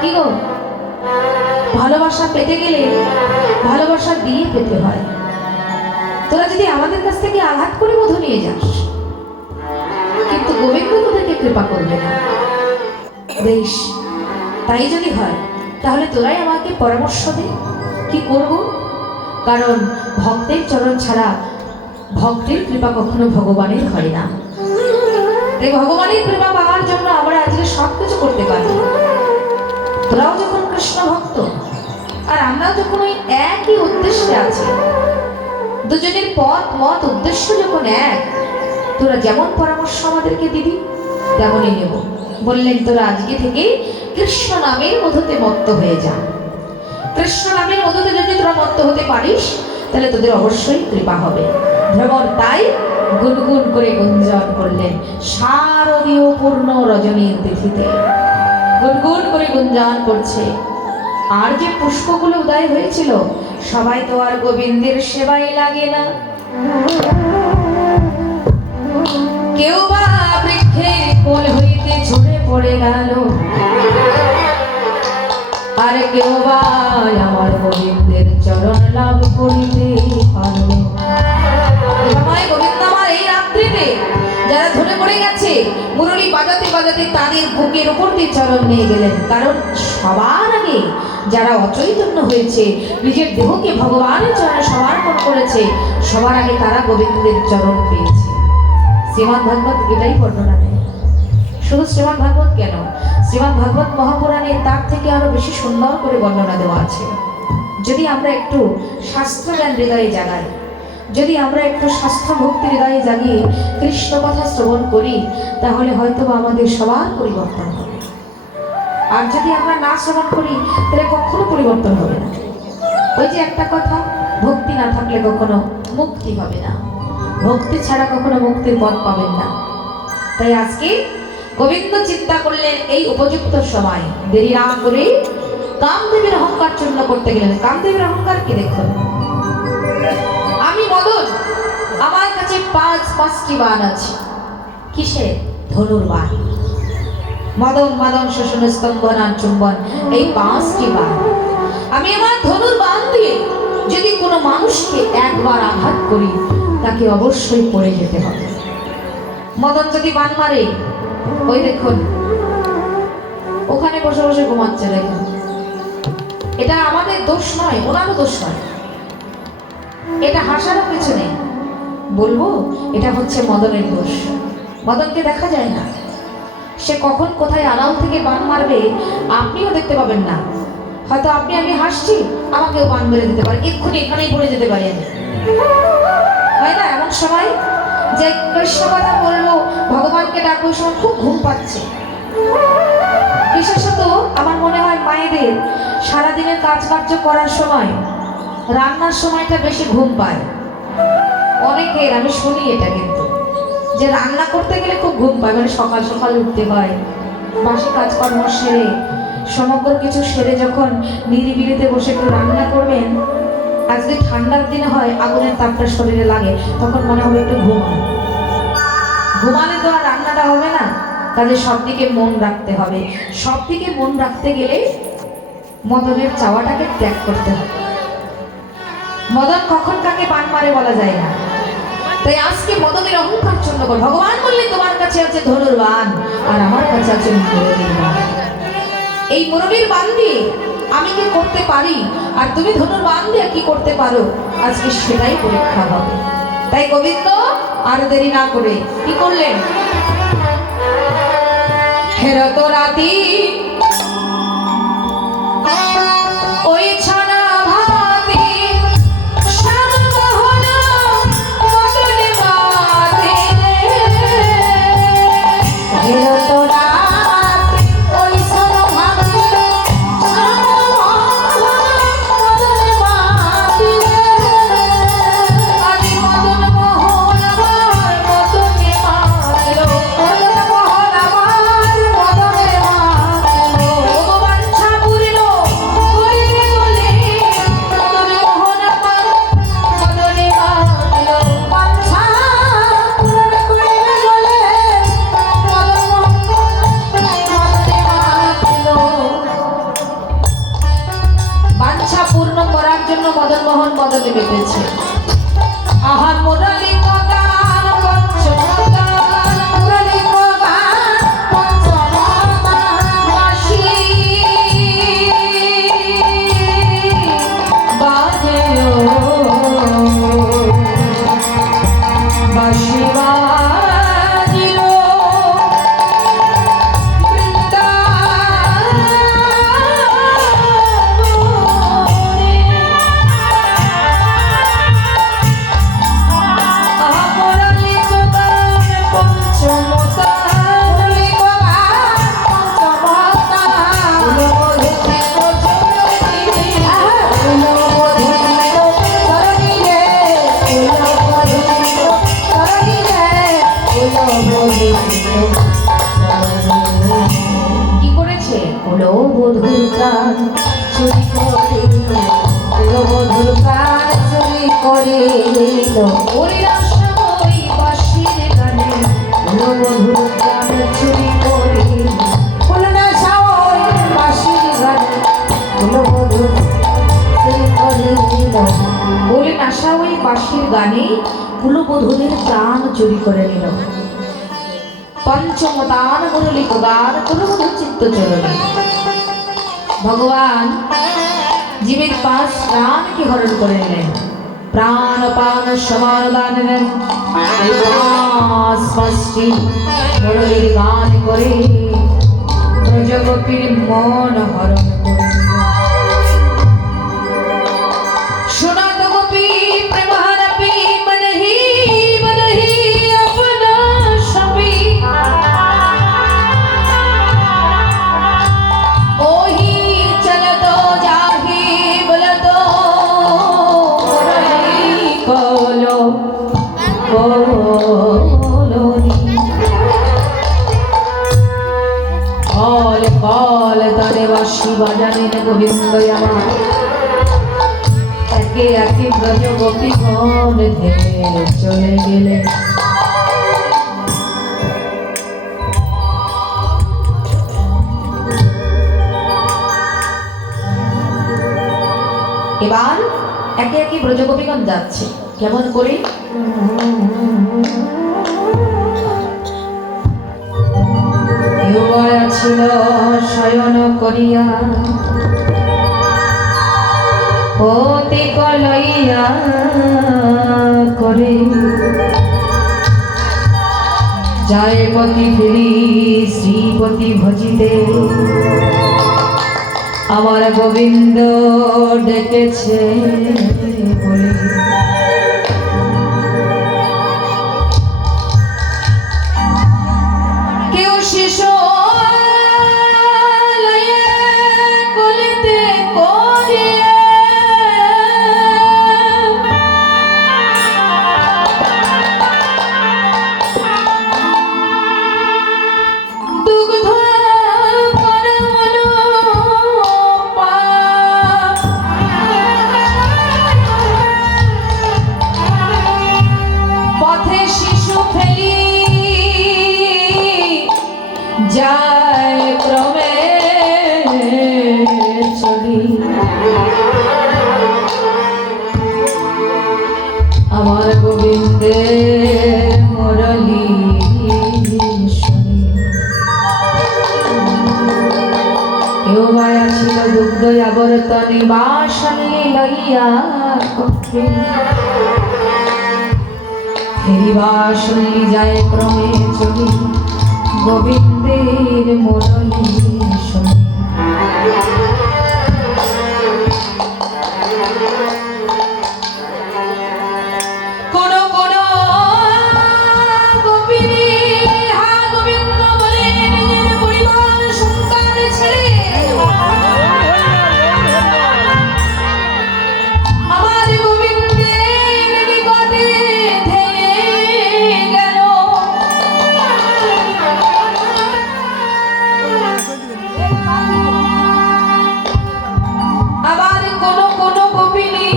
কি গো, ভালোবাসা পেতে গেলে ভালোবাসা দিয়ে পেতে হয়। তোরা যদি আমাদের কাছ থেকে আঘাত করে মধু নিয়ে যাস, কিন্তু গোবিন্দ তোদেরকে কৃপা করবে না। বেশ, তাই যদি হয় তাহলে তোরাই আমাকে পরামর্শ দে কি করব। কারণ ভক্তের চরণ ছাড়া ভক্তের কৃপা কখনো ভগবানের হয় না। তাই ভগবানের কৃপা পাওয়ার জন্য আমরা আজকে সব কিছু করতে পারি। তোরাও যখন কৃষ্ণ ভক্ত আর আমরাও যখন ওই একই উদ্দেশ্যে আছি, দুজনের পথ মত উদ্দেশ্য যখন এক, তোরা যেমন পরামর্শ আমাদেরকে দিবি তেমনই নেব। বললেন তোরা আজকে থেকে কৃষ্ণ নামের মধুতে মত্ত হয়ে যা। কৃষ্ণ নামের মধুতে যদি তোরা মত্ত হতে পারিস তাহলে তোদের অবশ্যই কৃপা হবে। ভ্রমর তাই গুনগুন করে গুঞ্জন করলেন শারদীয় পূর্ণ রজনীর তিথিতে, গুনগুন করে গুঞ্জন করছে। আর যে পুষ্পগুলো উদয় হয়েছিল সবাই তো আর গোবিন্দের সেবায় লাগে না। কেউ বা বৃক্ষের কোল হইতে ঝরে পড়ে গেল, আর কেউ বা আমার গোবিন্দের চরণ লাভ করিতে পারল। গোবিন্দ আমার এই রাত্রিতে যারা ধরে পড়ে গেছে মুরলী বাজাতে বাজাতে তাদের বুকের উপর দিয়ে চরণ নিয়ে গেলেন। কারণ সবার আগে যারা অচৈতন্য হয়েছে, নিজের দেহকে ভগবানের চরণে সমর্পণ করেছে, সবার আগে তারা গোবিন্দের চরণ পেয়েছে। শ্রীমদ্ ভাগবত এটাই বর্ণনা দেয়। শুধু শ্রীমদ্ ভাগবত কেন, শ্রীমদ্ ভাগবত মহাপুরাণে তার থেকে আরো বেশি সুন্দর করে বর্ণনা দেওয়া আছে। যদি আমরা একটু শাস্ত্র জ্ঞান হৃদয়ে জাগাই, যদি আমরা একটু শাস্ত্র ভক্তি হৃদয়ে জাগিয়ে কৃষ্ণ কথা শ্রবণ করি, তাহলে হয়তো আমাদের সবার পরিবর্তন হবে। আর যদি আমরা না শ্রবণ করি তাহলে কখনো পরিবর্তন হবে না। ওই যে একটা কথা, ভক্তি না থাকলে কখনো মুক্তি হবে না, ভক্তি ছাড়া কখনো মুক্তির পথ পাবেন না। তাই আজকে গোবিন্দ চিন্তা করলেন এই উপযুক্ত সময় দেরি না করে কামদেবের অহংকার চূর্ণ করতে গেলেন। কামদেবের অহংকার কি দেখুন, আমি মদন, আমার কাছে পাঁচটি বাণ আছে। কিসে? ধনুর বাণ। মদন মদন শোষণ স্তম্ভন আর চুম্বন, এই 5টি বাণ। আমি আমার ধনুর বাণ দিয়ে যদি কোনো মানুষকে একবার আঘাত করি তাকে অবশ্যই পড়ে যেতে হবে। মদন যদি বাণ মারে, ওই দেখুন ওখানে বসে বসে ঘুমাচ্ছে, দেখুন। এটা আমাদের দোষ নয়, ওনারও দোষ নয়, এটা হাসারও কিছু নেই। বলবো এটা হচ্ছে মদনের দোষ। মদনকে দেখা যায় না, সে কখন কোথায় আড়াল থেকে বাণ মারবে আপনিও দেখতে পাবেন না। হয়তো আমি হাসছি, আমাকেও বাণ মেরে দিতে পারে, এক্ষুনি এখানেই পড়ে যেতে পারি আমি। হয় না এমন সময় যে কৃষ্ণ কথা বলবো, ভগবানকে ডাকবো, সময় খুব ঘুম পাচ্ছে। বিশেষত আমার মনে হয় মায়েদের সারাদিনের কাজ কার্য করার সময়, রান্নার সময়টা বেশি ঘুম পায় অনেকের। আমি শুনি এটা, কিন্তু যে রান্না করতে গেলে খুব ঘুম পায়, মানে সকাল সকাল উঠতে হয়, বাসি কাজকর্ম সেরে সমগ্র কিছু সেরে যখন নিরিবিলিতে বসে একটু রান্না করবেন, আর যদি ঠান্ডার দিনে হয় আগুনের তাপটা শরীরে লাগে, তখন মনে হবে একটু ঘুমায়। ঘুমালে তো আর রান্নাটা হবে না, কাজে সব দিকে মন রাখতে হবে। সব দিকে মন রাখতে গেলে মদনের চাওয়াটাকে ত্যাগ করতে হবে। মদন কখন কাকে বাণ মারে বলা যায় না। তাই আজকে মদনের অহংকার চূর্ণ কর। ভগবান বললে তোমার কাছে আছে ধনুর বাণ আর আমার কাছে আছে মুরলীর বাণ। এই মুরলীর বাণ দিয়ে আমি কি করতে পারি আর তুমি ধনুর বাণ দিয়ে কি করতে পারো, আজকে সেটাই পরীক্ষা হবে। তাই গোবিন্দ আর দেরি না করে কি করলেন, হেরত রাতি ওই ছানা ভাতি এলো ওরে আশাময়ী বাঁশির গানে মধুর গান চুরি করে বলে না সাওই বাঁশির গানে মধুর বলে নাশা ওই বাঁশির গানে কুলবধূদের প্রাণ চুরি করে নিল। পঞ্চম দান মুরলিক গান কুলবধূ চিত্ত চরণে ভগবান জীবের 5 প্রাণকে হরণ করে নিলেন। প্রাণ পান সমান দান নেন মুরলির গান করে ব্রজগোপীর মন হরণ করে বাজারের গোবিন্দ আমার একে একে ব্রজ গোপীগণ ধেয়ে চলে গেলে। এবার একে একে ব্রজ গোপীগণ যাচ্ছে কেমন করে ছিল শয়ন করিয়া পতি কলইয়া করে যায় পতি ফিরি শ্রীপতি ভজিতে আমার গোবিন্দ ডেকেছে বলে। কেউ শিশু যায় ক্রমে চলি আমার গোবিন্দের মুরলি শুনি। কেউ মায়া ছিল দুগ্ধ আবর্তনে বাসনে লইয়া ফেরি বাসনে যায় ক্রমে চলি গোবিন্দের মুরলি শুনি। কোন কোন গোপিনী হা গোবিন্দ বলে নিজের পরিবার সংসার ছেড়ে আমার গোবিন্দের নিকটে গেল। আবার কোন কোন গোপিনী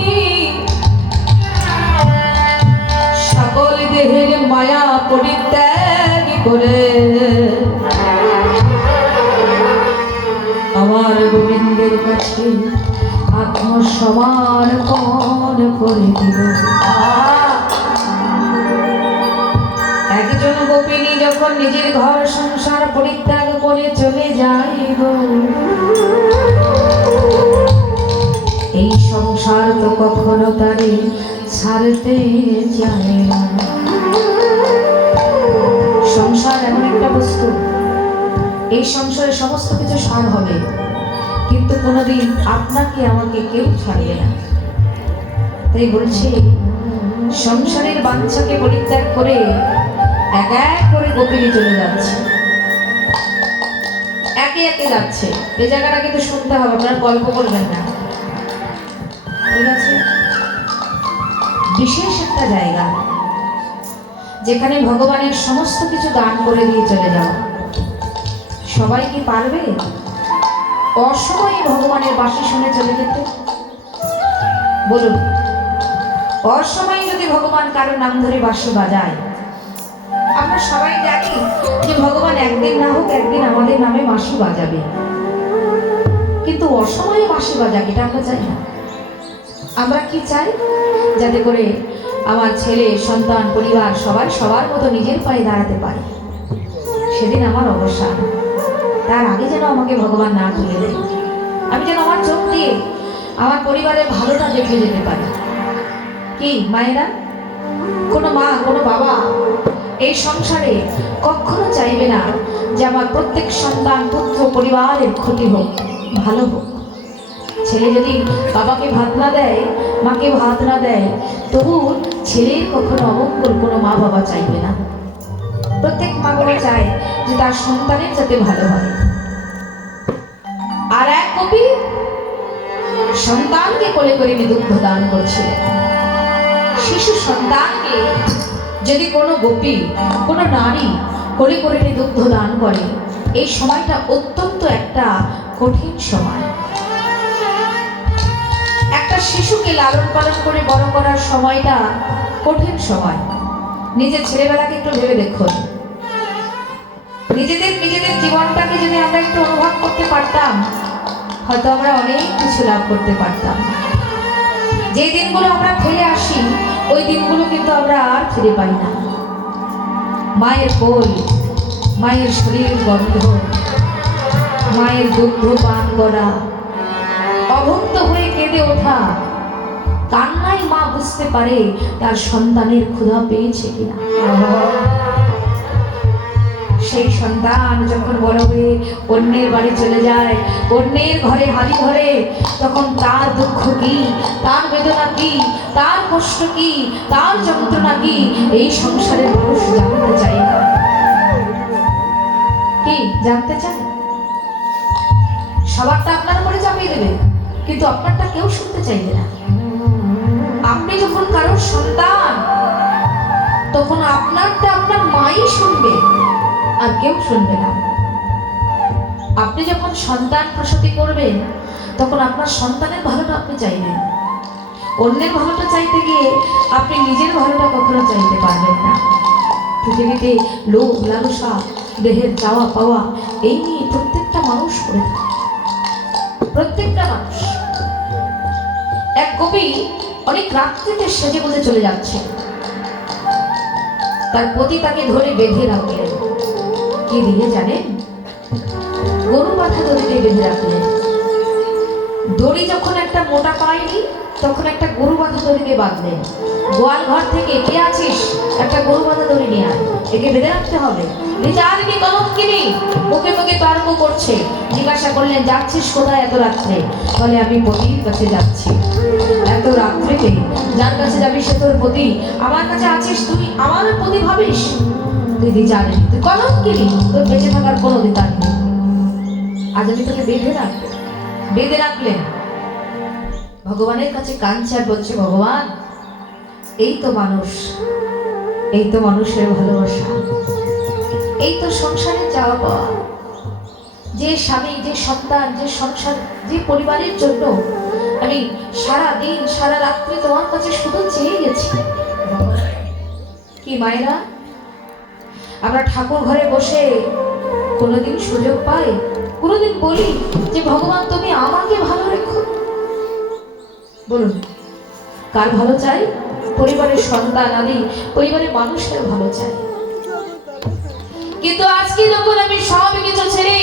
সকল দেহের মায়া পরিত্যাগ করে আমার গোবিন্দের কাছে আত্মসমর্পণ করে দিল। একজন গোপিনী যখন নিজের ঘর সংসার পরিত্যাগ করে চলে যাইব এই সংসার তো কখনো তারে ছাড়তে চায় না। সংসার এমন একটা বস্তু এই সংসারে সমস্ত কিছু সার হবে কিন্তু কোনোদিন আপনাকে আমাকে কেউ ছাড়বে না। তাই বলছি সংসারের বাঞ্ছাকে পরিত্যাগ করে এক এক করে গোপিনী চলে যাচ্ছে, একে একে যাচ্ছে। এই জায়গাটা কিন্তু শুনতে হবে, আপনারা গল্প করবেন না, ঠিক আছে? বিশেষ একটা জায়গা যেখানে ভগবানের সমস্ত কিছু দান করে দিয়ে চলে যাওয়া। সবাই কি পারবে অসময়ে ভগবানের বাঁশি শুনে চলে যেতে? বলুন, অসময়ে যদি যদি ভগবান কারো নাম ধরে বাঁশি বাজায়, আমরা সবাই জানি যে ভগবান একদিন না হোক একদিন আমাদের নামে বাঁশি বাজাবে, কিন্তু অসময়ে বাঁশি বাজাক এটা আমরা চাই না। আমরা কি চাই? যাতে করে আমার ছেলে সন্তান পরিবার সবাই সবার মতো নিজের পায়ে দাঁড়াতে পারে, সেদিন আমার অবসান। তার আগে যেন আমাকে ভগবান না তুলে দেয়, আমি যেন আমার চোখ দিয়ে আমার পরিবারের ভালোটা দেখে যেতে পারি। কি মায়েরা, কোনো মা কোনো বাবা এই সংসারে কখনো চাইবে না যে আমার প্রত্যেক সন্তান পুত্র পরিবারের ক্ষতি হোক, ভালো হোক। ছেলে যদি বাবাকে ভাত না দেয়, মাকে ভাত না দেয়, তবু ছেলের কখনো অমঙ্গল কোনো মা বাবা চাইবে না। প্রত্যেক মা বাবা চায় যে তার সন্তানের যাতে ভালো হয়। আর এক কবি সন্তানকে কোলে করে দুগ্ধ দান করছিলেন। শিশু সন্তানকে যদি কোনো গোপী কোনো নারী কোলে করে দুগ্ধ দান করে, এই সময়টা অত্যন্ত একটা কঠিন সময়। একটা শিশুকে লালন পালন করে বড় করার সময়টা কঠিন সময়। নিজের ছেলেবেলাকে একটু ভেবে দেখুন। নিজেদের জীবনটাকে যদি আমরা একটু অনুভব করতে পারতাম, হয়তো আমরা অনেক কিছু লাভ করতে পারতাম। যে দিনগুলো আমরা ফেলে আসি, ওই দিনগুলো কিন্তু আমরা আর ফিরে পাই না। মায়ের কোল, মায়ের শরীর গন্ধ, মায়ের দুগ্ধ পান করা, অভুক্ত হয়ে কেঁদে ওঠা, কান্নায় মা বুঝতে পারে তার সন্তানের ক্ষুধা পেয়েছে কিনা। সেই সন্তান যখন বড় হয়ে অন্যের বাড়ি চলে যায়, অন্যের ঘরে হাড়ি ধরে, তখন তার দুঃখ কি, তার বেদনা কি, তার কষ্ট কি, তার যন্ত্রণা কি, এই সংসারের মানুষ জানতে চায় না। কি জানতে চান? সবারটা আপনার উপরে চাপিয়ে দেবে, কিন্তু আপনারটা কেউ শুনতে চাইবে না। আপনি যখন কারোর সন্তান, তখন আপনারটা আপনার মাই শুনবে, আর কেউ শুনবে না। আপনি যখন সন্তান প্রসূতি করবেন, তখন আপনার সন্তানের ভালোটা আপনি চাইবেন। অন্যের ভালোটা চাইতে গিয়ে আপনি নিজের ভালোটা কখনো চাইতে পারবেন না। পৃথিবীতে লোভ লালসা, দেহের চাওয়া পাওয়া, এই নিয়ে প্রত্যেকটা মানুষ করে থাকে, প্রত্যেকটা মানুষ। এক কবি অনেক রাত্রিতে সেজে গুজে চলে যাচ্ছে, তার পতি তাকে ধরে বেঁধে রাখলেন। কি দিয়ে জানেন? গরু বাঁধা দড়ি দিয়ে বেঁধে রাখলেন। দড়ি যখন একটা মোটা পায়নি, তখন একটা গরু বাঁধা দড়ি দিয়ে বাঁধলেন। গোয়াল ঘর থেকে, কে আছিস, একটা গরু বাঁধা দড়ি নিয়ে আয়, একে বেঁধে রাখতে হবে। বিচারিণী কলঙ্কিনী মুখে মুখে তর্ক করছে। জিজ্ঞাসা করলেন, যাচ্ছিস কোথায় এত রাত্রে? বলে, আমি পতির কাছে যাচ্ছি। এত রাত্রিতে যার কাছে যাবি সে তোর পতি, আমার কাছে আছিস তুই আমার পতি ভাবিস? তুই বিচারিণী, তুই কলঙ্কিনী, তোর বেঁচে থাকার কোনো অধিকার নেই। আজ আমি তোকে বেঁধে রাখবো। বেঁধে রাখলেন। ভগবানের কাছে কাঁদছে আর বলছে, ভগবান, এই তো মানুষ, এই তো মানুষের ভালোবাসা, এই তো সংসারে যাওয়া পাওয়া। যে স্বামী, যে সন্তান, যে সংসার, যে পরিবারের জন্য আমি সারা দিন সারা রাত্রি তোমার কাছে শুধু চেয়ে গেছি। কি মায়েরা, আমরা ঠাকুর ঘরে বসে কোনোদিন সুযোগ পাই, কোনোদিন বলি যে ভগবান তুমি আমাকে ভালো রেখো? বলুন, কার ভালো চাই? পরিবারের সন্তান আদি পরিবারের মানুষের ভালো চাই। কিন্তু আজকে যখন আমি সব কিছু ছেড়ে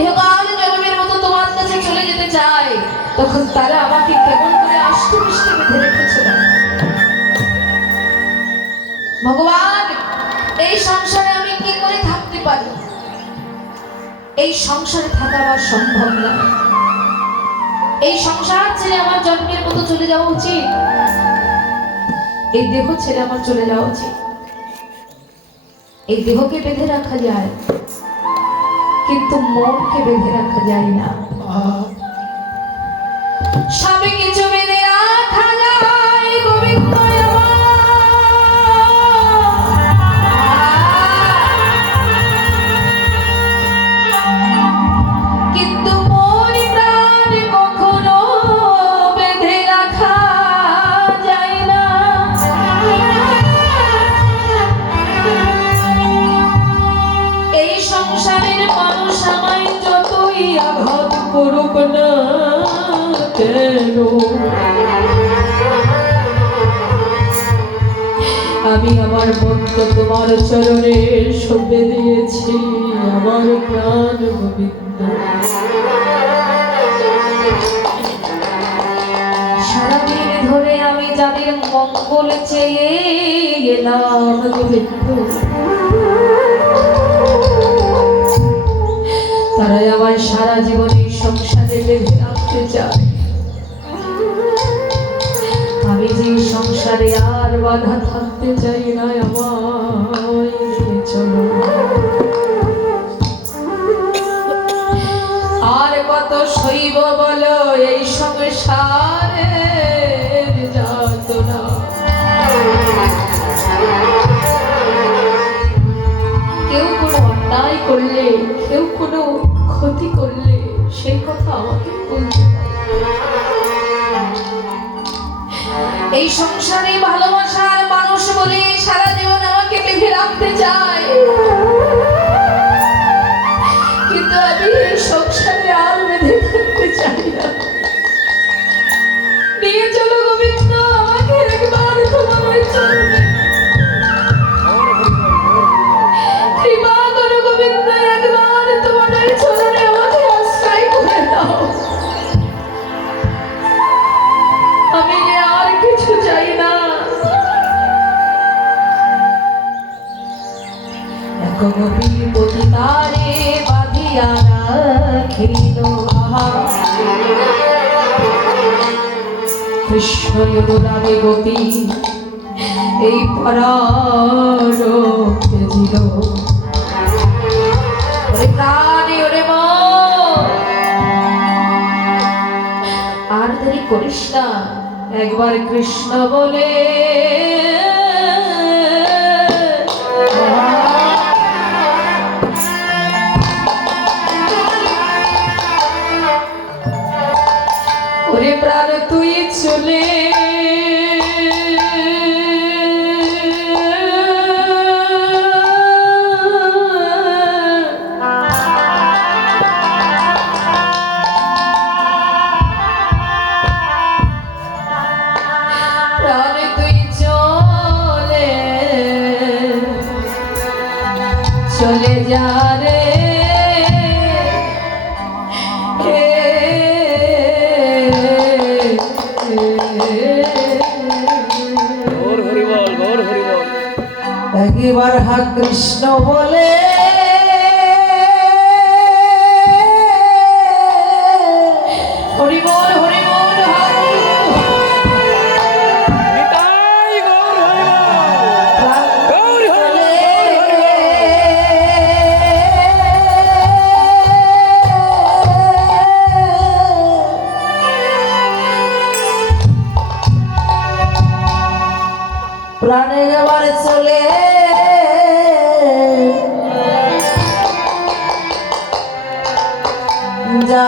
ইহকাল জন্মের মতো তোমার কাছে চলে যেতে চাই, তখন তারা আমাকে কেমন করে আষ্টে পৃষ্ঠে বেঁধে রেখেছিল। ভগবান, এই সংসারে আমি কি করে থাকতে পারি? এই সংসারে থাকা আমার সম্ভব না। এই সংসার ছেড়ে আমার জন্মের মতো চলে যাওয়া উচিত। এই দেহ ছেড়ে আমার চলে যাওয়া উচিত। এই দেহকে বেঁধে রাখা যায়, কিন্তু মনকে বেঁধে রাখা যায় না। সবে কিছু বেঁধে রাখা যায় গোবিন্দ, কিন্তু মন প্রাণ কখনো বেঁধে রাখা যায় না। করুক না কেন, আমি আমার মন্ত্র তোমার চরণে সঁপে দিয়েছি আমার প্রাণ গোবিন্দ। সারাদিন ধরে আমি যাদের মঙ্গল চেয়ে গেলাম গোবিন্দ, তারাই আমার সারা জীবনে সংসারে বেঁধে রাখতে চায়। আমি যে সংসারে আর বাধা থাকতে চাই না, আমায় চলো। আর কত শৈব বলো এই সংসারের যাতনা, কেউ কোনো অন্যায় করলে, কেউ কোনো ক্ষতি করলে সেই কথা আমাকে বলতে পারে। এই সংসারে ভালোবাসার মানুষ বলে সারা জীবন আমাকে বেঁধে রাখতে চায়, কিন্তু আমি এই সংসারে আর বেঁধে থাকতে চাই না। নিয়ে চলো গোবিন্দ আমাকে একবার তোমার চরণে, কৃপা করো গোবিন্দ, একবার তোমার চরণে আমাকে আশ্রয় করে দাও। আমি আর কিছু চাই না। গভীর পতিতারে বাঁধিয়া রাখিল কৃষ্ণ অনুরাগে গতি এই পরার তেজিল। ওরে প্রাণে ওরে মন, আর দেরি করিস না, একবার কৃষ্ণ বলে ওরে প্রাণ তুই চলে চলে যা রে, একবার হা কৃষ্ণ বলে হরি বল হরি বল প্রাণে এবার চলে যা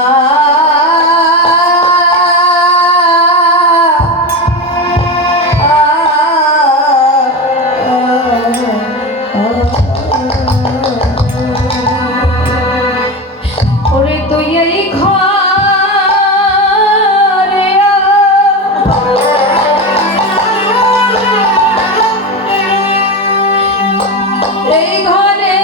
ওরে তুই এই ঘরে এই ঘরে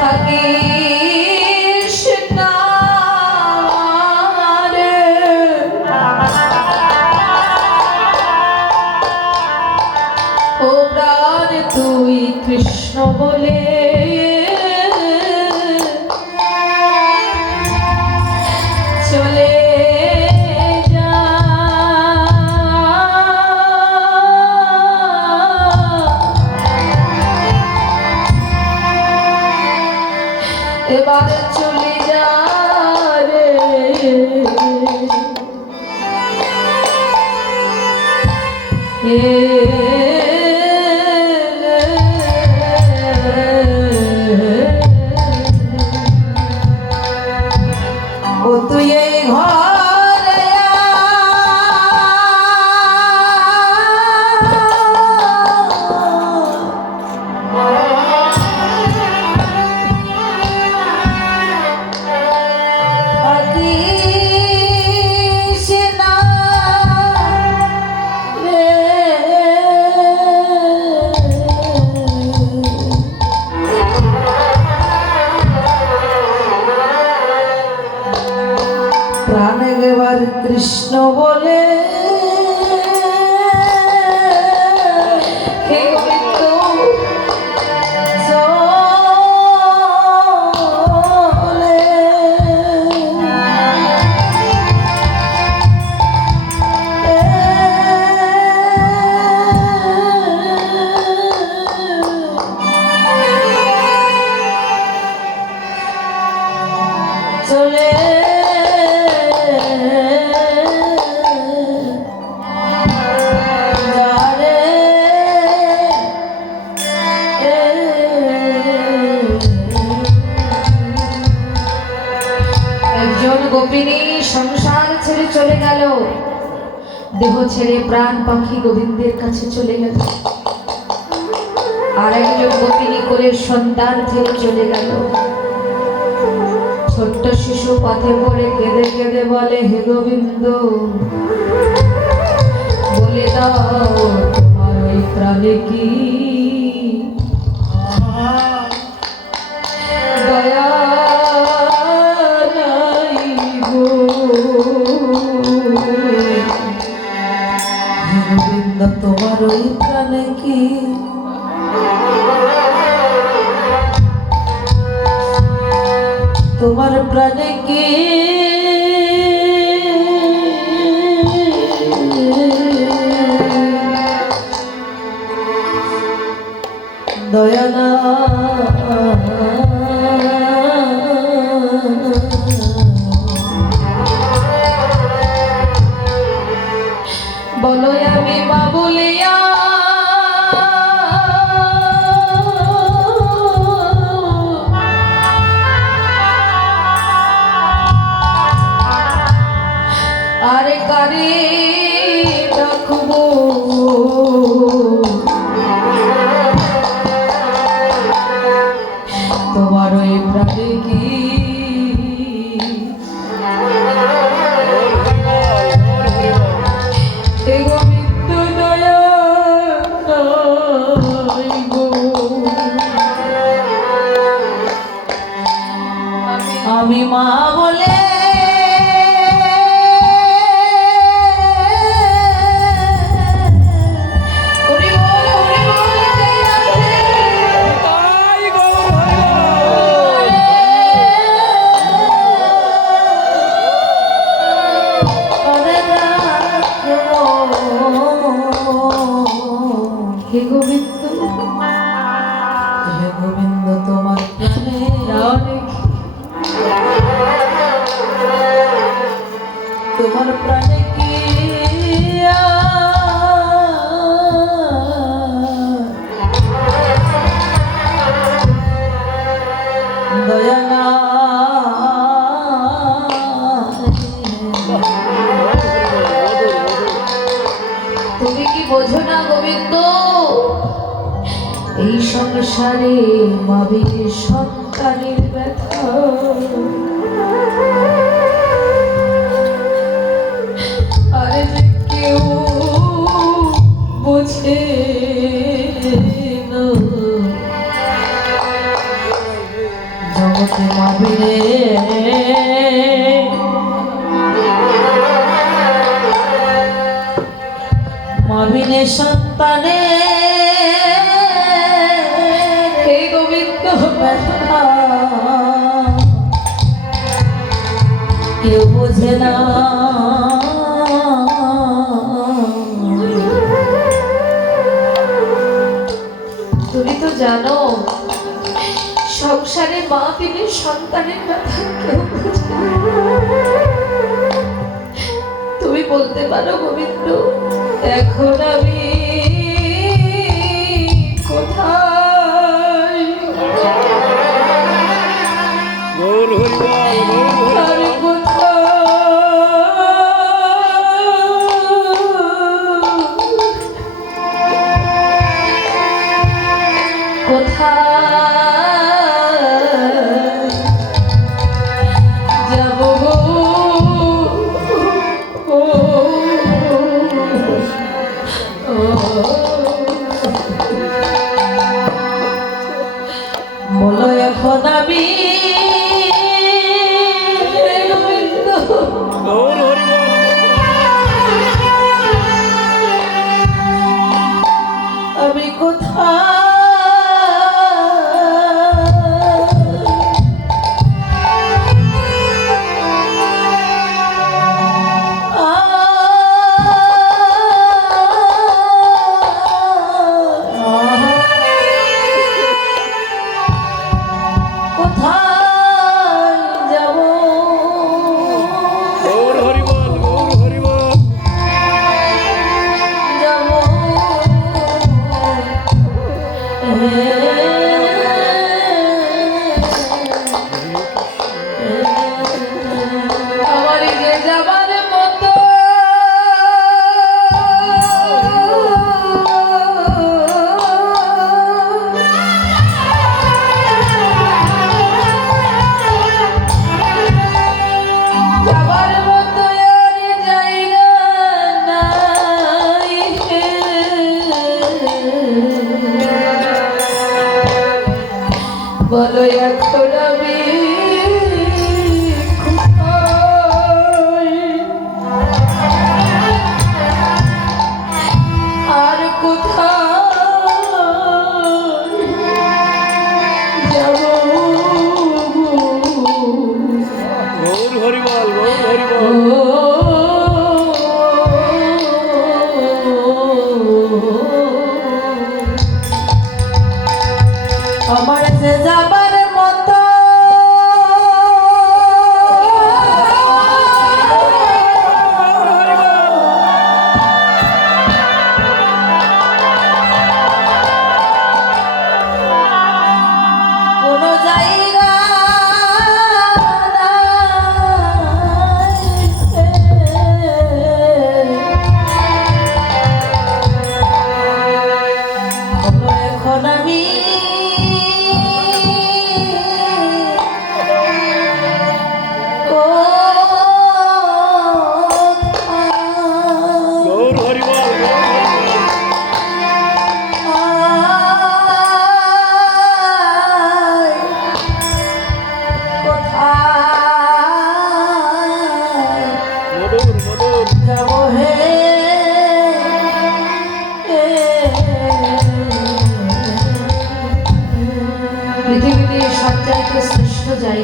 থাকিস না রে, ও প্রাণ তুই কৃষ্ণ বলে চলে যা। এবার চলে যা রে, ও তুই এই ঘরে কৃষ্ণ বলে হে গোবিন্দ চলে গোপিনী সংসার ছেড়ে চলে গেল, দেহ ছেড়ে প্রাণ পাখি গোবিন্দের কাছে চলে গেল। আর একজন গোপিনী করে সন্তান ছেড়ে চলে গেল। ছোট্ট শিশু পথে পড়ে কেঁদে কেঁদে বলে হে গোবিন্দ বলে দাও তোমার ওই প্রাণে কি দয়া গোবিন্দ তোমার ওই প্রাণে কি তোমার প্রাণে কি দয়া না বলো আমি মা বলিয়া আরে কারে ডাকবো তোমার ওই প্রাণে কি আমি মা বলে হে গোবিন্দ তোমার প্রাণে তোমার প্রাণে কি দয়া না তুমি কি বোঝো না গোবিন্দ এই সংসারে মাবির সন্তানের ব্যথা আরে যে কেউ বোঝে না জগতে মাবিরে মাবিনে সন্তানে হে গোবিন্দ ব্যথা কেউ বোঝে না তুমি তো জানো সংসারে মা বিনে সন্তানের ব্যথা কেউ বোঝে না। তুমি বলতে পারো গোবিন্দ এখন আমি কোথায় বলো এখন আমি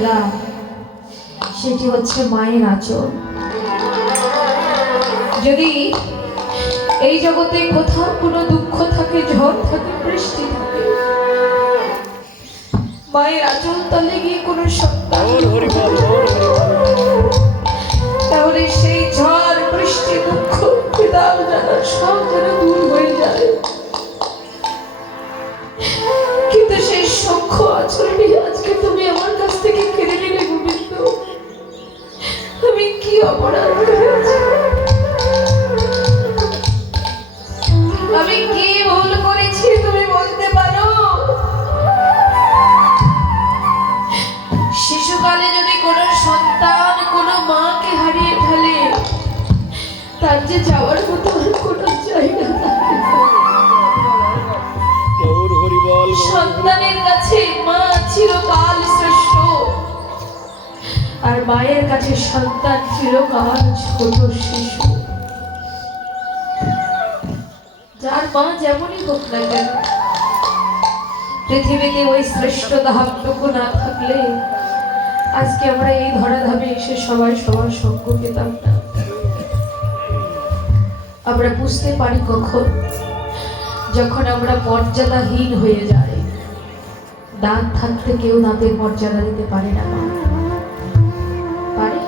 জায়গা, সেটি হচ্ছে মায়ের আঁচল। যদি এই জগতে কোথাও কোনো দুঃখ থাকে, ঝড় থাকে, বৃষ্টি থাকে, মায়ের আঁচল তলে গিয়ে কোনো সন্তান, তাহলে সেই ঝড়, বৃষ্টি, দুঃখ, বিদাল জানা সব যেন দূর হয়ে যায়। কিন্তু সেই সূক্ষ্ম আঁচলটি আজকে তুমি আমার কাছ থেকে কেড়ে নিলে গোবিন্দ। আমি কি অপরাধ করেছি? আমি কি ভুল করেছি তুমি বলতে পারো? শিশুকালে যদি কোনো সন্তান কোনো মাকে হারিয়ে ফেলে, তার যে যাওয়ার মতো আর কোনো জায়গা থাকে না। সন্তানের কাছে মা চিরকাল শ্রেষ্ঠ, আর মায়ের কাছে সন্তান চিরকাল ছোট শিশু। যার মা যেমনই হোক না কেন, পৃথিবীতে ওই শ্রেষ্ঠ ধাপটুকু না থাকলে আজকে আমরা এই ধরাধামে এসে সবাই সবার সঙ্গ পেতাম না। আমরা বুঝতে পারি কখন, যখন আমরা মর্যাদাহীন হয়ে যাই। দাঁত থাকতে কেউ দাঁতের মর্যাদা দিতে পারে না, পারে?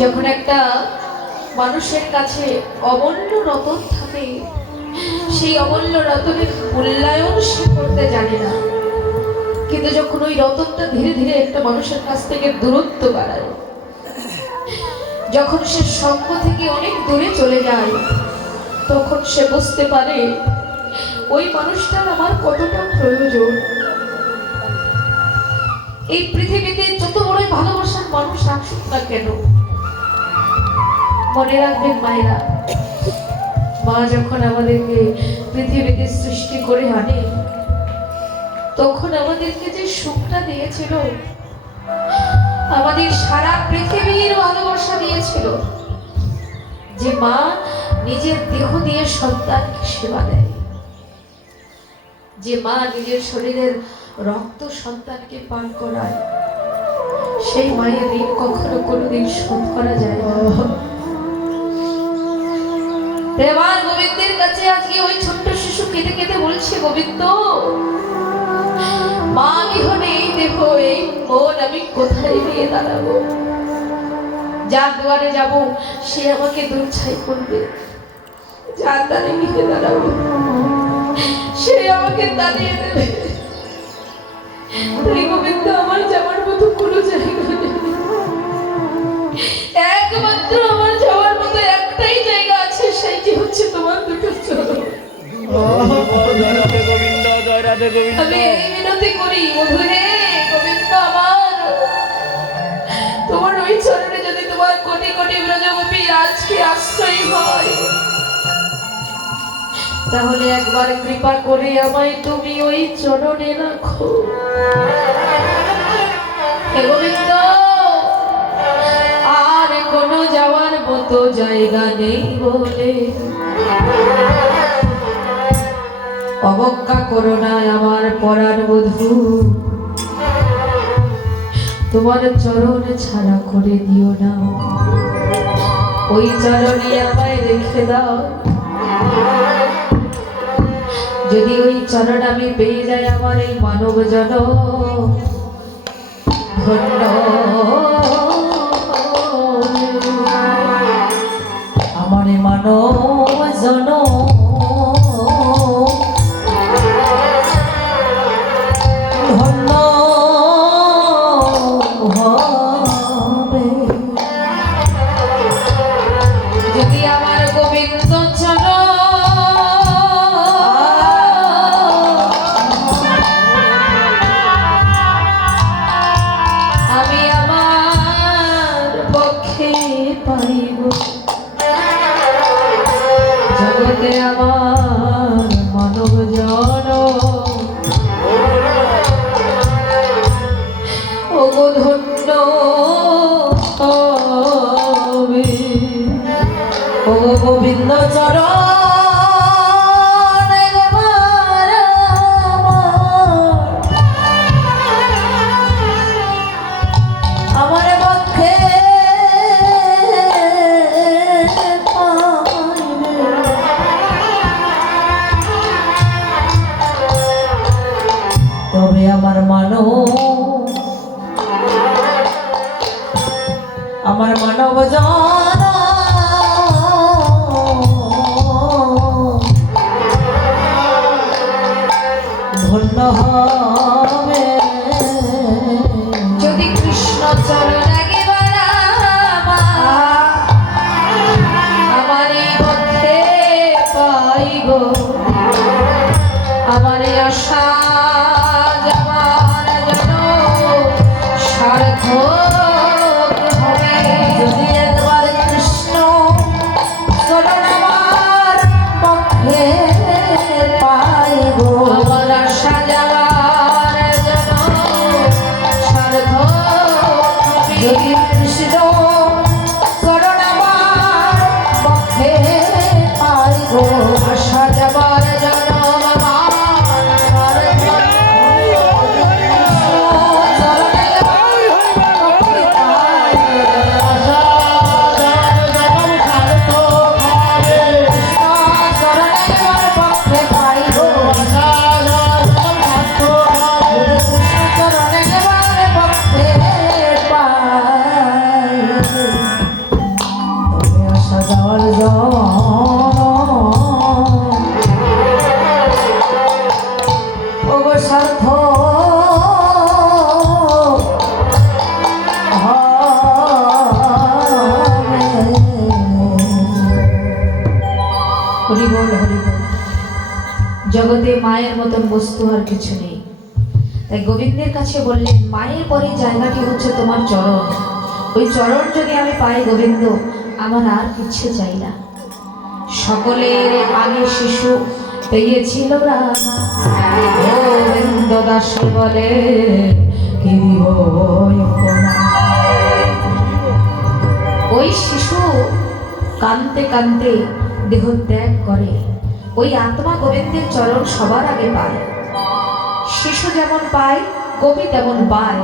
যখন একটা মানুষের কাছে অমূল্য রতন থাকে, সেই অমূল্য রতনের মূল্যায়ন সে করতে জানে না, কিন্তু যখন ওই রতনটা ধীরে ধীরে একটা মানুষের কাছ থেকে দূরত্ব বাড়ায়, যখন সে সঙ্গ থেকে অনেক দূরে চলে যায়, তখন সে বুঝতে পারে ওই মানুষটার আমার কতটা প্রয়োজন। এই পৃথিবীতে যত বড়ই ভালোবাসার মানুষ আসুক না কেন, মনে রাখবেন মায়েরা, মা যখন আমাদেরকে পৃথিবীতে সৃষ্টি করে আনে, তখন আমাদেরকে যে সুখটা দিয়েছিল, আমাদের সারা পৃথিবীর ভালোবাসা দিয়েছিল। যে মা নিজের দেহ দিয়ে সন্তানকে সেবা দেয়, যে মা নিজের শরীরের রক্ত সন্তানকে পান করায়, সেই মায়ের ঋণ কখনো কোনোদিন শোধ করা যায় না। দেবার গোবিন্দের কাছে আজকে ওই ছোট্ট শিশু কেঁদে কেঁদে বলছে, গোবিন্দ, মা বিহনে এই দেহ, এই মন আমি কোথায় নিয়ে দাঁড়াবো? যার দুয়ারে যাব সে আমাকে দূরছাই করবে, যার দ্বারে গিয়ে দাঁড়াবো সে আমাকে দাঁড়িয়ে দেবে। তাই গোবিন্দ, আমার যাওয়ার মতো কোনো জায়গা নেই। একমাত্র আমার যাওয়ার মতো একটাই জায়গা আছে, সেইটি হচ্ছে তোমার দুটো চরণ। আমি এই মিনতি করি, বধূ হে, গোবিন্দ আমার, তোমার ওই চরণে যদি তোমার কোটি কোটি ব্রজগোপী আজকে আশ্রয় হয়, তাহলে একবার কৃপা করে আমায় তুমি ওই চরণে রাখো। হে গোবিন্দ, আর কোনো যাওয়ার মতো জায়গা নেই বলে অবজ্ঞা করো না আমার পরাণ বধূ, তোমার চরণ ছাড়া করে দিও না, ওই চরণে আমায় রেখে দাও। যদি ওই চরণ আমি পেয়ে যাই, আমার এই মানব জন ধন্য, আমার মানব জন ধন্য হবে। যদি আমার গোবিন্দ চরণ আমি আমার পক্ষে পাইব, জগতে আমার মানব জন ওগো ধন্য হবে। ওগো গোবিন্দ চরণ আমার মানব জন ধন্য হবে যদি কৃষ্ণ চরণ একবার আমার মধ্যে পাইব আমার আশা যাবার যেন সার্থক হবে যদি একবার কৃষ্ণ চরণ আমার পক্ষে পাইব আমার আশা যাবার যেন সার্থক হবে যদি কৃষ্ণ চরণ আমার পক্ষে পাইব আশা যাবার যেন জগতে মায়ের মতন বস্তু আর কিছু নেই। তাই গোবিন্দের কাছে বললেন মায়ের পরে জায়গাটি হচ্ছে তোমার চরণ, ওই চরণ যদি আমি পাই গোবিন্দ আমার আর কিছু চাই না। সকলের আগে শিশু পেয়েছিল গোবিন্দ দাস বলে কি দিব ওই শিশু কাঁদতে কাঁদতে দেহ ত্যাগ করে, ওই আত্মা গোবিন্দের চরণ সবার আগে পায়। শিশু যেমন পায় কবি তেমন পায়।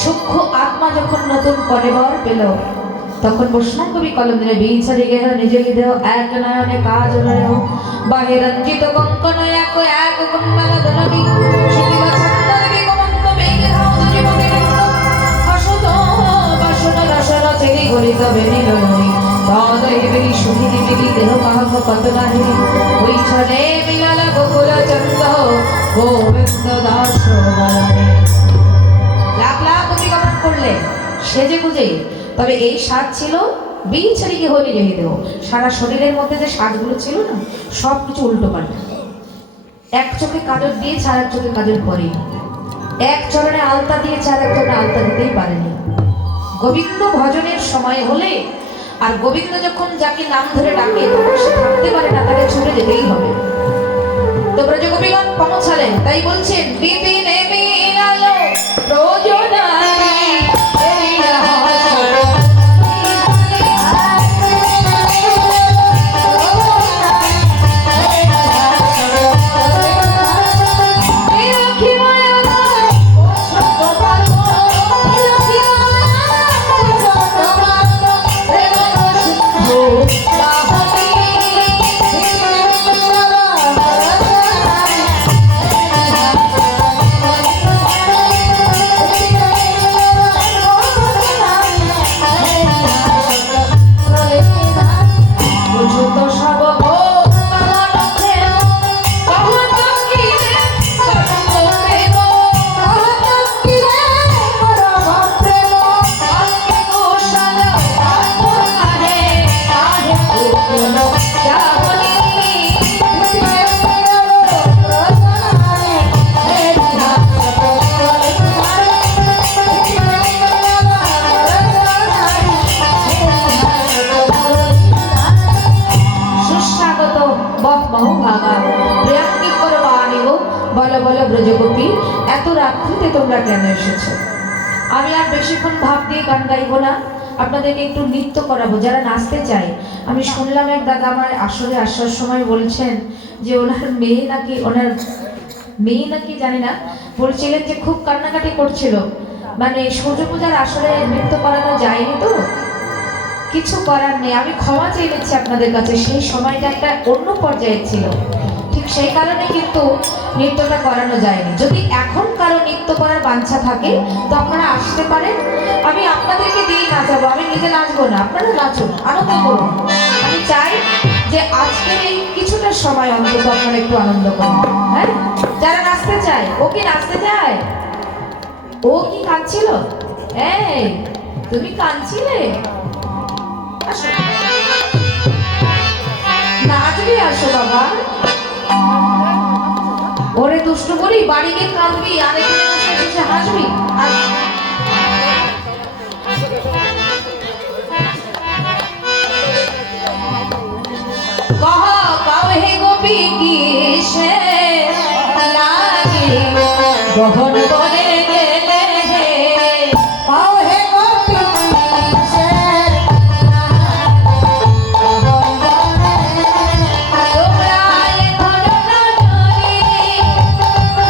সূক্ষ্ম আত্মা যখন নতুন কলেবর পেল তখন বৈষ্ণব কবি কলম দিলে বিচারি গেহ নিজে দেহ এক নয়নে কাজ নয় বাহে রঞ্জিত কঙ্কন এক এক কুণ্ডল দলনি শিবিব ছন্দনি গোমন্ত মেঘে ধাও জীবনে হাসত বাসন রসন চেরি গলিত বেনি লনি তদয় বেরি সুধীরি বেরি দেহ কাহক কত নাহি ওই ছলে মিলাল গোকুল চন্দ গোবিন্দ দাস বলনে। লাখ লাখ কবি গমন করলে সেজে গুজে, তবে এই সাজ ছিল বিছারিকে হলি রেখে দেব। সারা শরীরের মধ্যে যে সাজগুলো ছিল না সব কিছু উল্টো পাল্টা। এক চোখে কাজল দিয়েছে আর এক চোখে কাজল পরেনি, এক চরণে আলতা দিয়েছে আর এক চরণে আলতা দিতেই পারেনি। গোবিন্দ ভজনের সময় হলে আর গোবিন্দ যখন যাকে নাম ধরে ডাকে তখন সে থাকতে পারে না, তাকে ছুটে যেতেই হবে। তো ব্রজগোপীগণ পৌঁছালেন, তাই বলছেন বিপিনে মিলালো প্রয়োজনায় ব্রজগোপী এত রাত্রিতে তোমরা কেন এসেছো? আমি আর বেশিক্ষণ ভাব দিয়ে গান গাইবো না, আপনাদেরকে একটু নৃত্য করাবো যারা নাচতে চায়। আমি শুনলাম এক দাদা আমার আসলে আসার সময় বলছেন যে ওনার মেয়ে নাকি জানি না বলছিলেন যে খুব কান্নাকাটি করছিল, মানে সূর্য পূজার আসলে নৃত্য করানো যায়নি, তো কিছু করার নেই। আমি ক্ষমা চেয়ে নিচ্ছি আপনাদের কাছে, সেই সময়টা একটা অন্য পর্যায়ে ছিল, ঠিক সেই কারণে কিন্তু নৃত্যটা করানো যায়নি। যদি এখন কারো নৃত্য করার বাঞ্ছা থাকে তো আপনারা আসতে পারেন, আমি আপনাদেরকে দিয়ে নাচ নাচাবো, আমি নিজে নাচবো না, আপনারা নাচুন, আনন্দ করুন। আমি চাই যে আজকের এই কিছুটা সময় অন্তত আপনারা একটু আনন্দ করুন। হ্যাঁ, যারা নাচতে চায়, ও কি নাচতে চায়? ও কি কাঁদছিল? এই তুমি কাঁদছিলে? আসো, নাচবি, আসো বাবা। ওরে দুষ্টু করি, বাড়ি গিয়ে কাঁদবি, আরেকদিন এসে হাসবি। আর কহ কহে গোপী কিসে লাগি গহন বনে গেলে হে, পাও হে গোপী কিসে তোমরা এখন জানি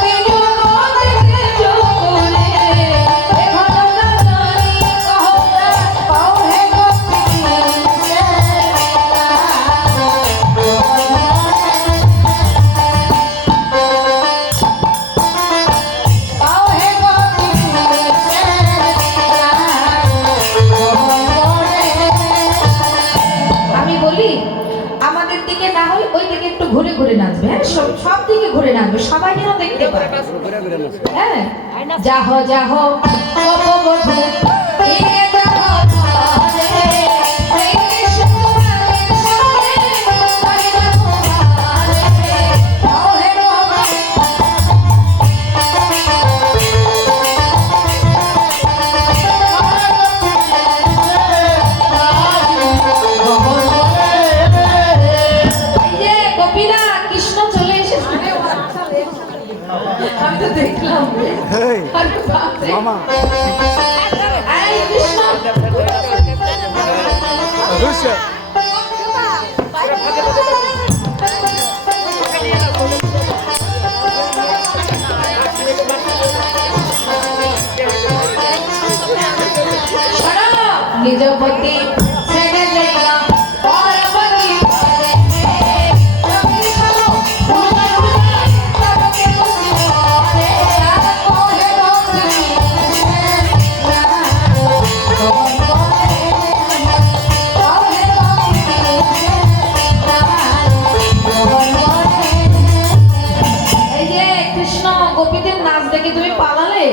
বিজু কোনে চোখে এখন জানি কহ পাও হে গোপী কিসে আমাদের দিকে না হয় ওই দিকে একটু ঘুরে ঘুরে নাচবে। হ্যাঁ, সব দিকে ঘুরে নাচবে, সবাই যেন দেখতে পায়। হ্যাঁ, যাহ যাহ অপবধূ ফিরে যাহ ঘরে, কৃষ্ণ রামের সামনে পাইবা তোমারে। ওহে গোপী গোপীরা কৃষ্ণ চলে এসেছে। আমি তো দেখলাম মামা এই কৃষ্ণ রুশা নিজপতি ছেড়ে যাইবা পরবতী পরে হে, রবি সালো উড়া উড়া তবকে খুশি করে। আর কোহে গোপী কিসে লাগি গহন বনে, কোহে গোপী কিসে লাগি গহন বনে। এই যে কৃষ্ণ গোপীদের নাচ দেখে তুমি পালালে?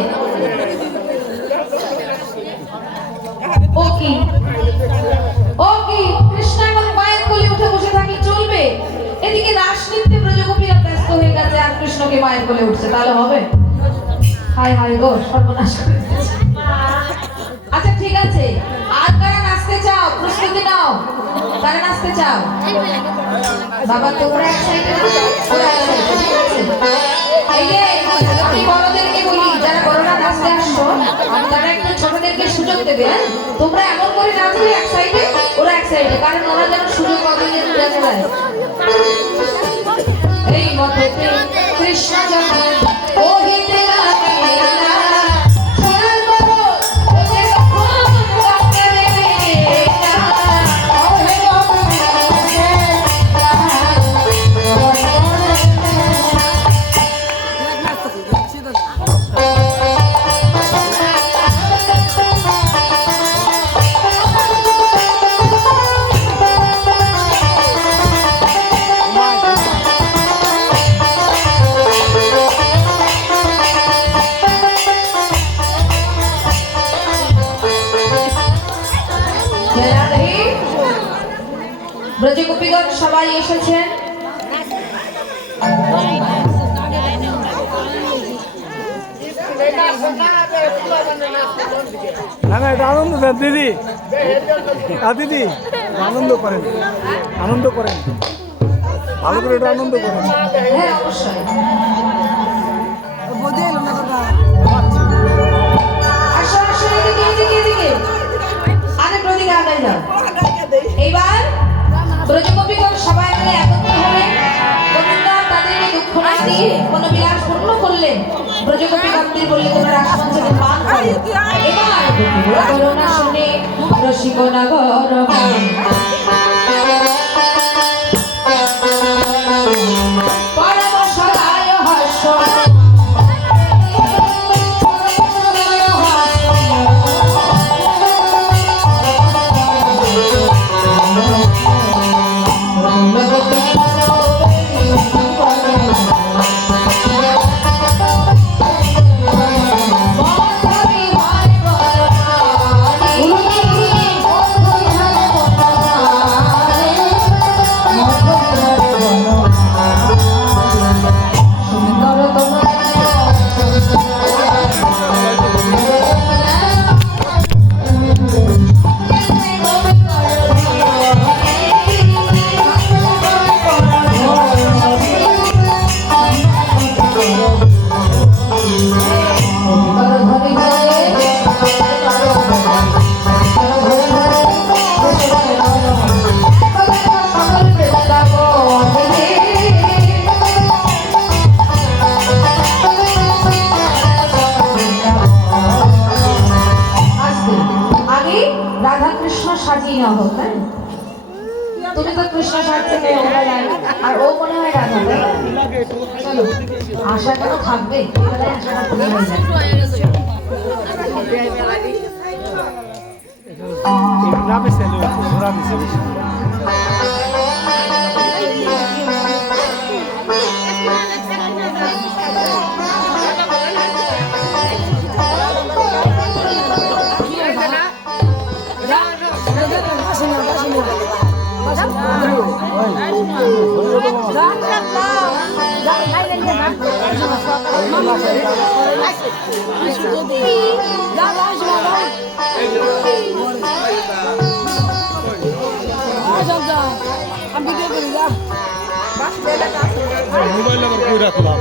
ও কি কৃষ্ণ এখন মায়ের কোলে উঠে বসে থাকি চলবে? এদিকে রাস নৃত্যে ব্রজগোপীরা ব্যস্ত হয়ে গেছে আর কৃষ্ণকে মায়ের কোলে উঠছে, তাহলে হবে? হায় হায় গো, সর্বনাশ করে দিয়েছে। আচ্ছা ঠিক আছে, আর কারা নাচতে চাও প্রস্তুতি নাও। কারা নাচতে চাও? বাবা তোমরা এক সাইডে, ওরা এক সাইডে, ঠিক আছে? এই যে আমি বড়দেরকে বলি, যারা বড়রা নাচতে আসছো তারা একটু ছোটদেরকে সুযোগ দেবে। হ্যাঁ, তোমরা এমন করে নাচবে এক সাইডে, ওরা এক সাইডে, কারণ ওরা যেন সুযোগ পাবে দেখা যায়। এই মতে কৃষ্ণ যখন ওহিতে লাগিলা সোনার পর্বত ওকে তখন বাঁকে দেবে না। ওহে গোপী কিসে লাগি গহন বনে। ব্রজগোপীগণ সবাই এসেছেন। না না, এটা আনন্দ দেন দিদি। দিদি আনন্দ করেন, আনন্দ করেন, ভালো করে এটা আনন্দ করেন। হ্যাঁ অবশ্যই। আসো আসো, এদিকে এদিকে এদিকে, আরে প্রদিকে আগাই যাও। এইবার ব্রজগোপীগণ সবাই মিলে একত্র হয়ে গোবিন্দ তাদেরকে দুঃখ না দিয়ে কোন বিলাস পূর্ণ করলেন। ব্রজগোপীগণদের বললে তোমরা রাসমঞ্চে পান করো। এবার করো না শুনে রসিক নগর পরম সদায় হর্ষ রাধা কৃষ্ণ সাজিয়ে নেওয়া হোক, হ্যাঁ? তুমি তো কৃষ্ণ সাজছে আর ও মনে হয় রাধা, তাই না? চলো, আশা কেন থাকবে, এবেলায় আশাটা পূরণ হয়ে যাবে। গ্রামে ছেলে ঘোরা দিছে মোবাইল নাম্বার কই রাখলাম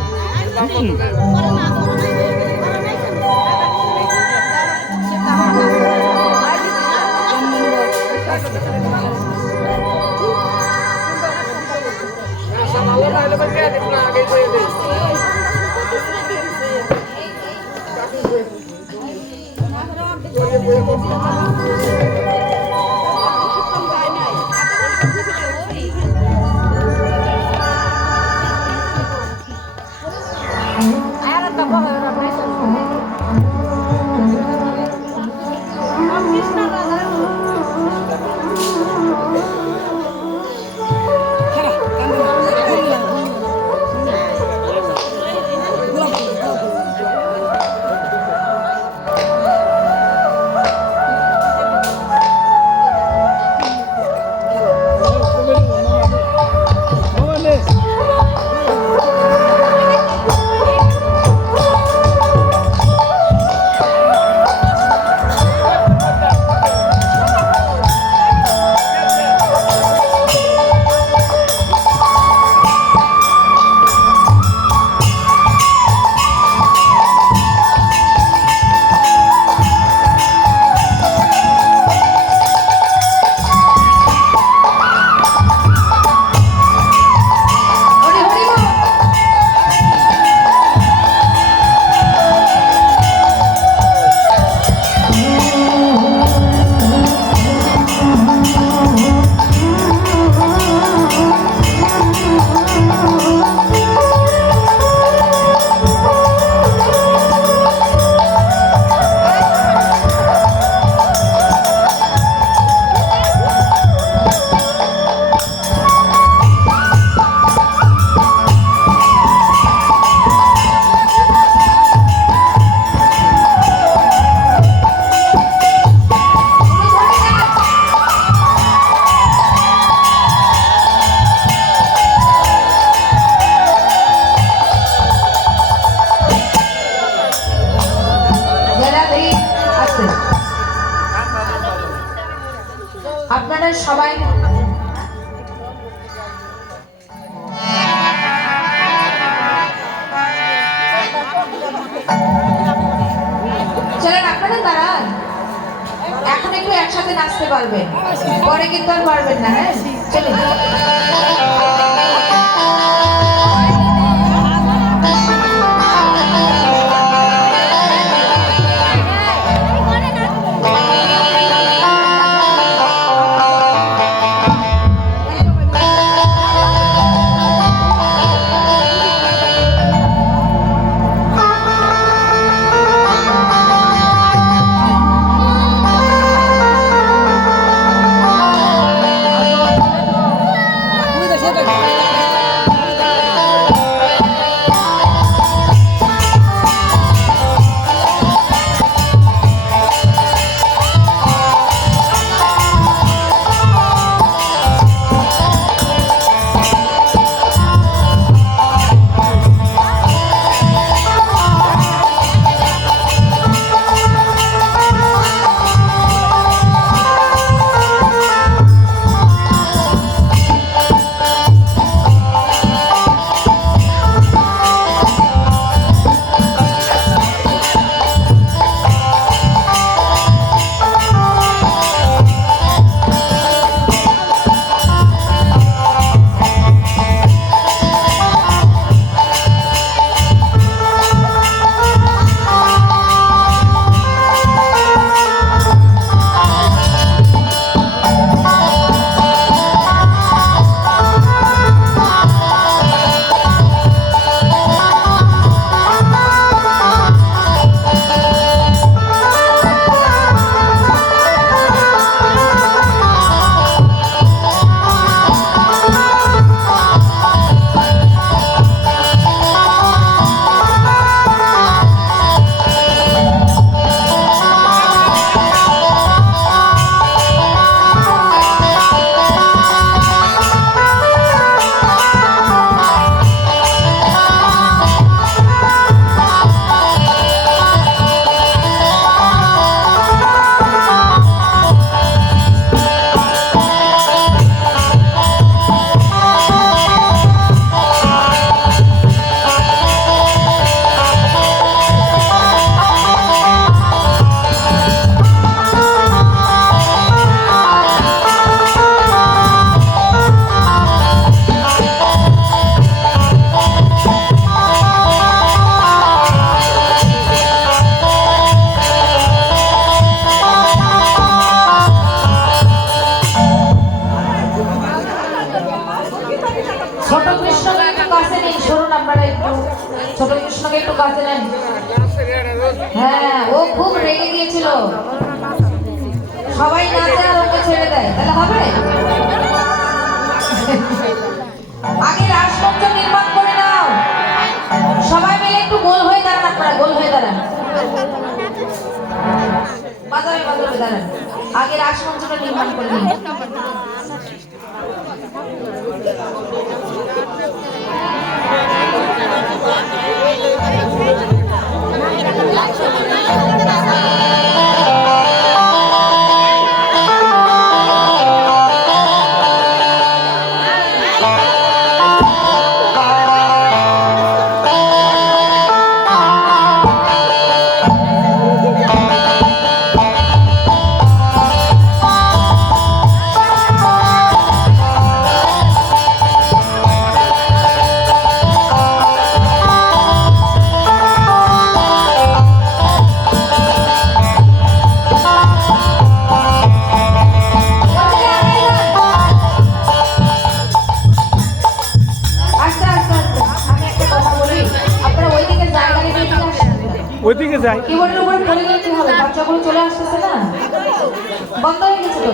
আপনারা সবাই চলেন, আপনারা দাঁড়ান, এখন একটু একসাথে নাচতে পারবেন, পরে কিন্তু আর পারবেন না। হ্যাঁ, চলুন। বাজে নাই। হ্যাঁ, ও খুব রেগে গিয়েছিল। সবাই নাচে আর ওকে ছেড়ে দেয়, তাহলে হবে? আগে রাজমঞ্চ নির্মাণ করে নাও। সবাই মিলে একটু গোল হয়ে দাঁড়ান, আপনারা গোল হয়ে দাঁড়ান। বাজারে বাজারে দাঁড়ান। আগে রাজমঞ্চটা নির্মাণ করে নিন। ওইদিকে যাই। কিবোর্ডের উপরে পড়ে গেলে কি হবে? বাচ্চাগুলো চলে আসতেছে না, বন্ধ হয়ে গেছে তো।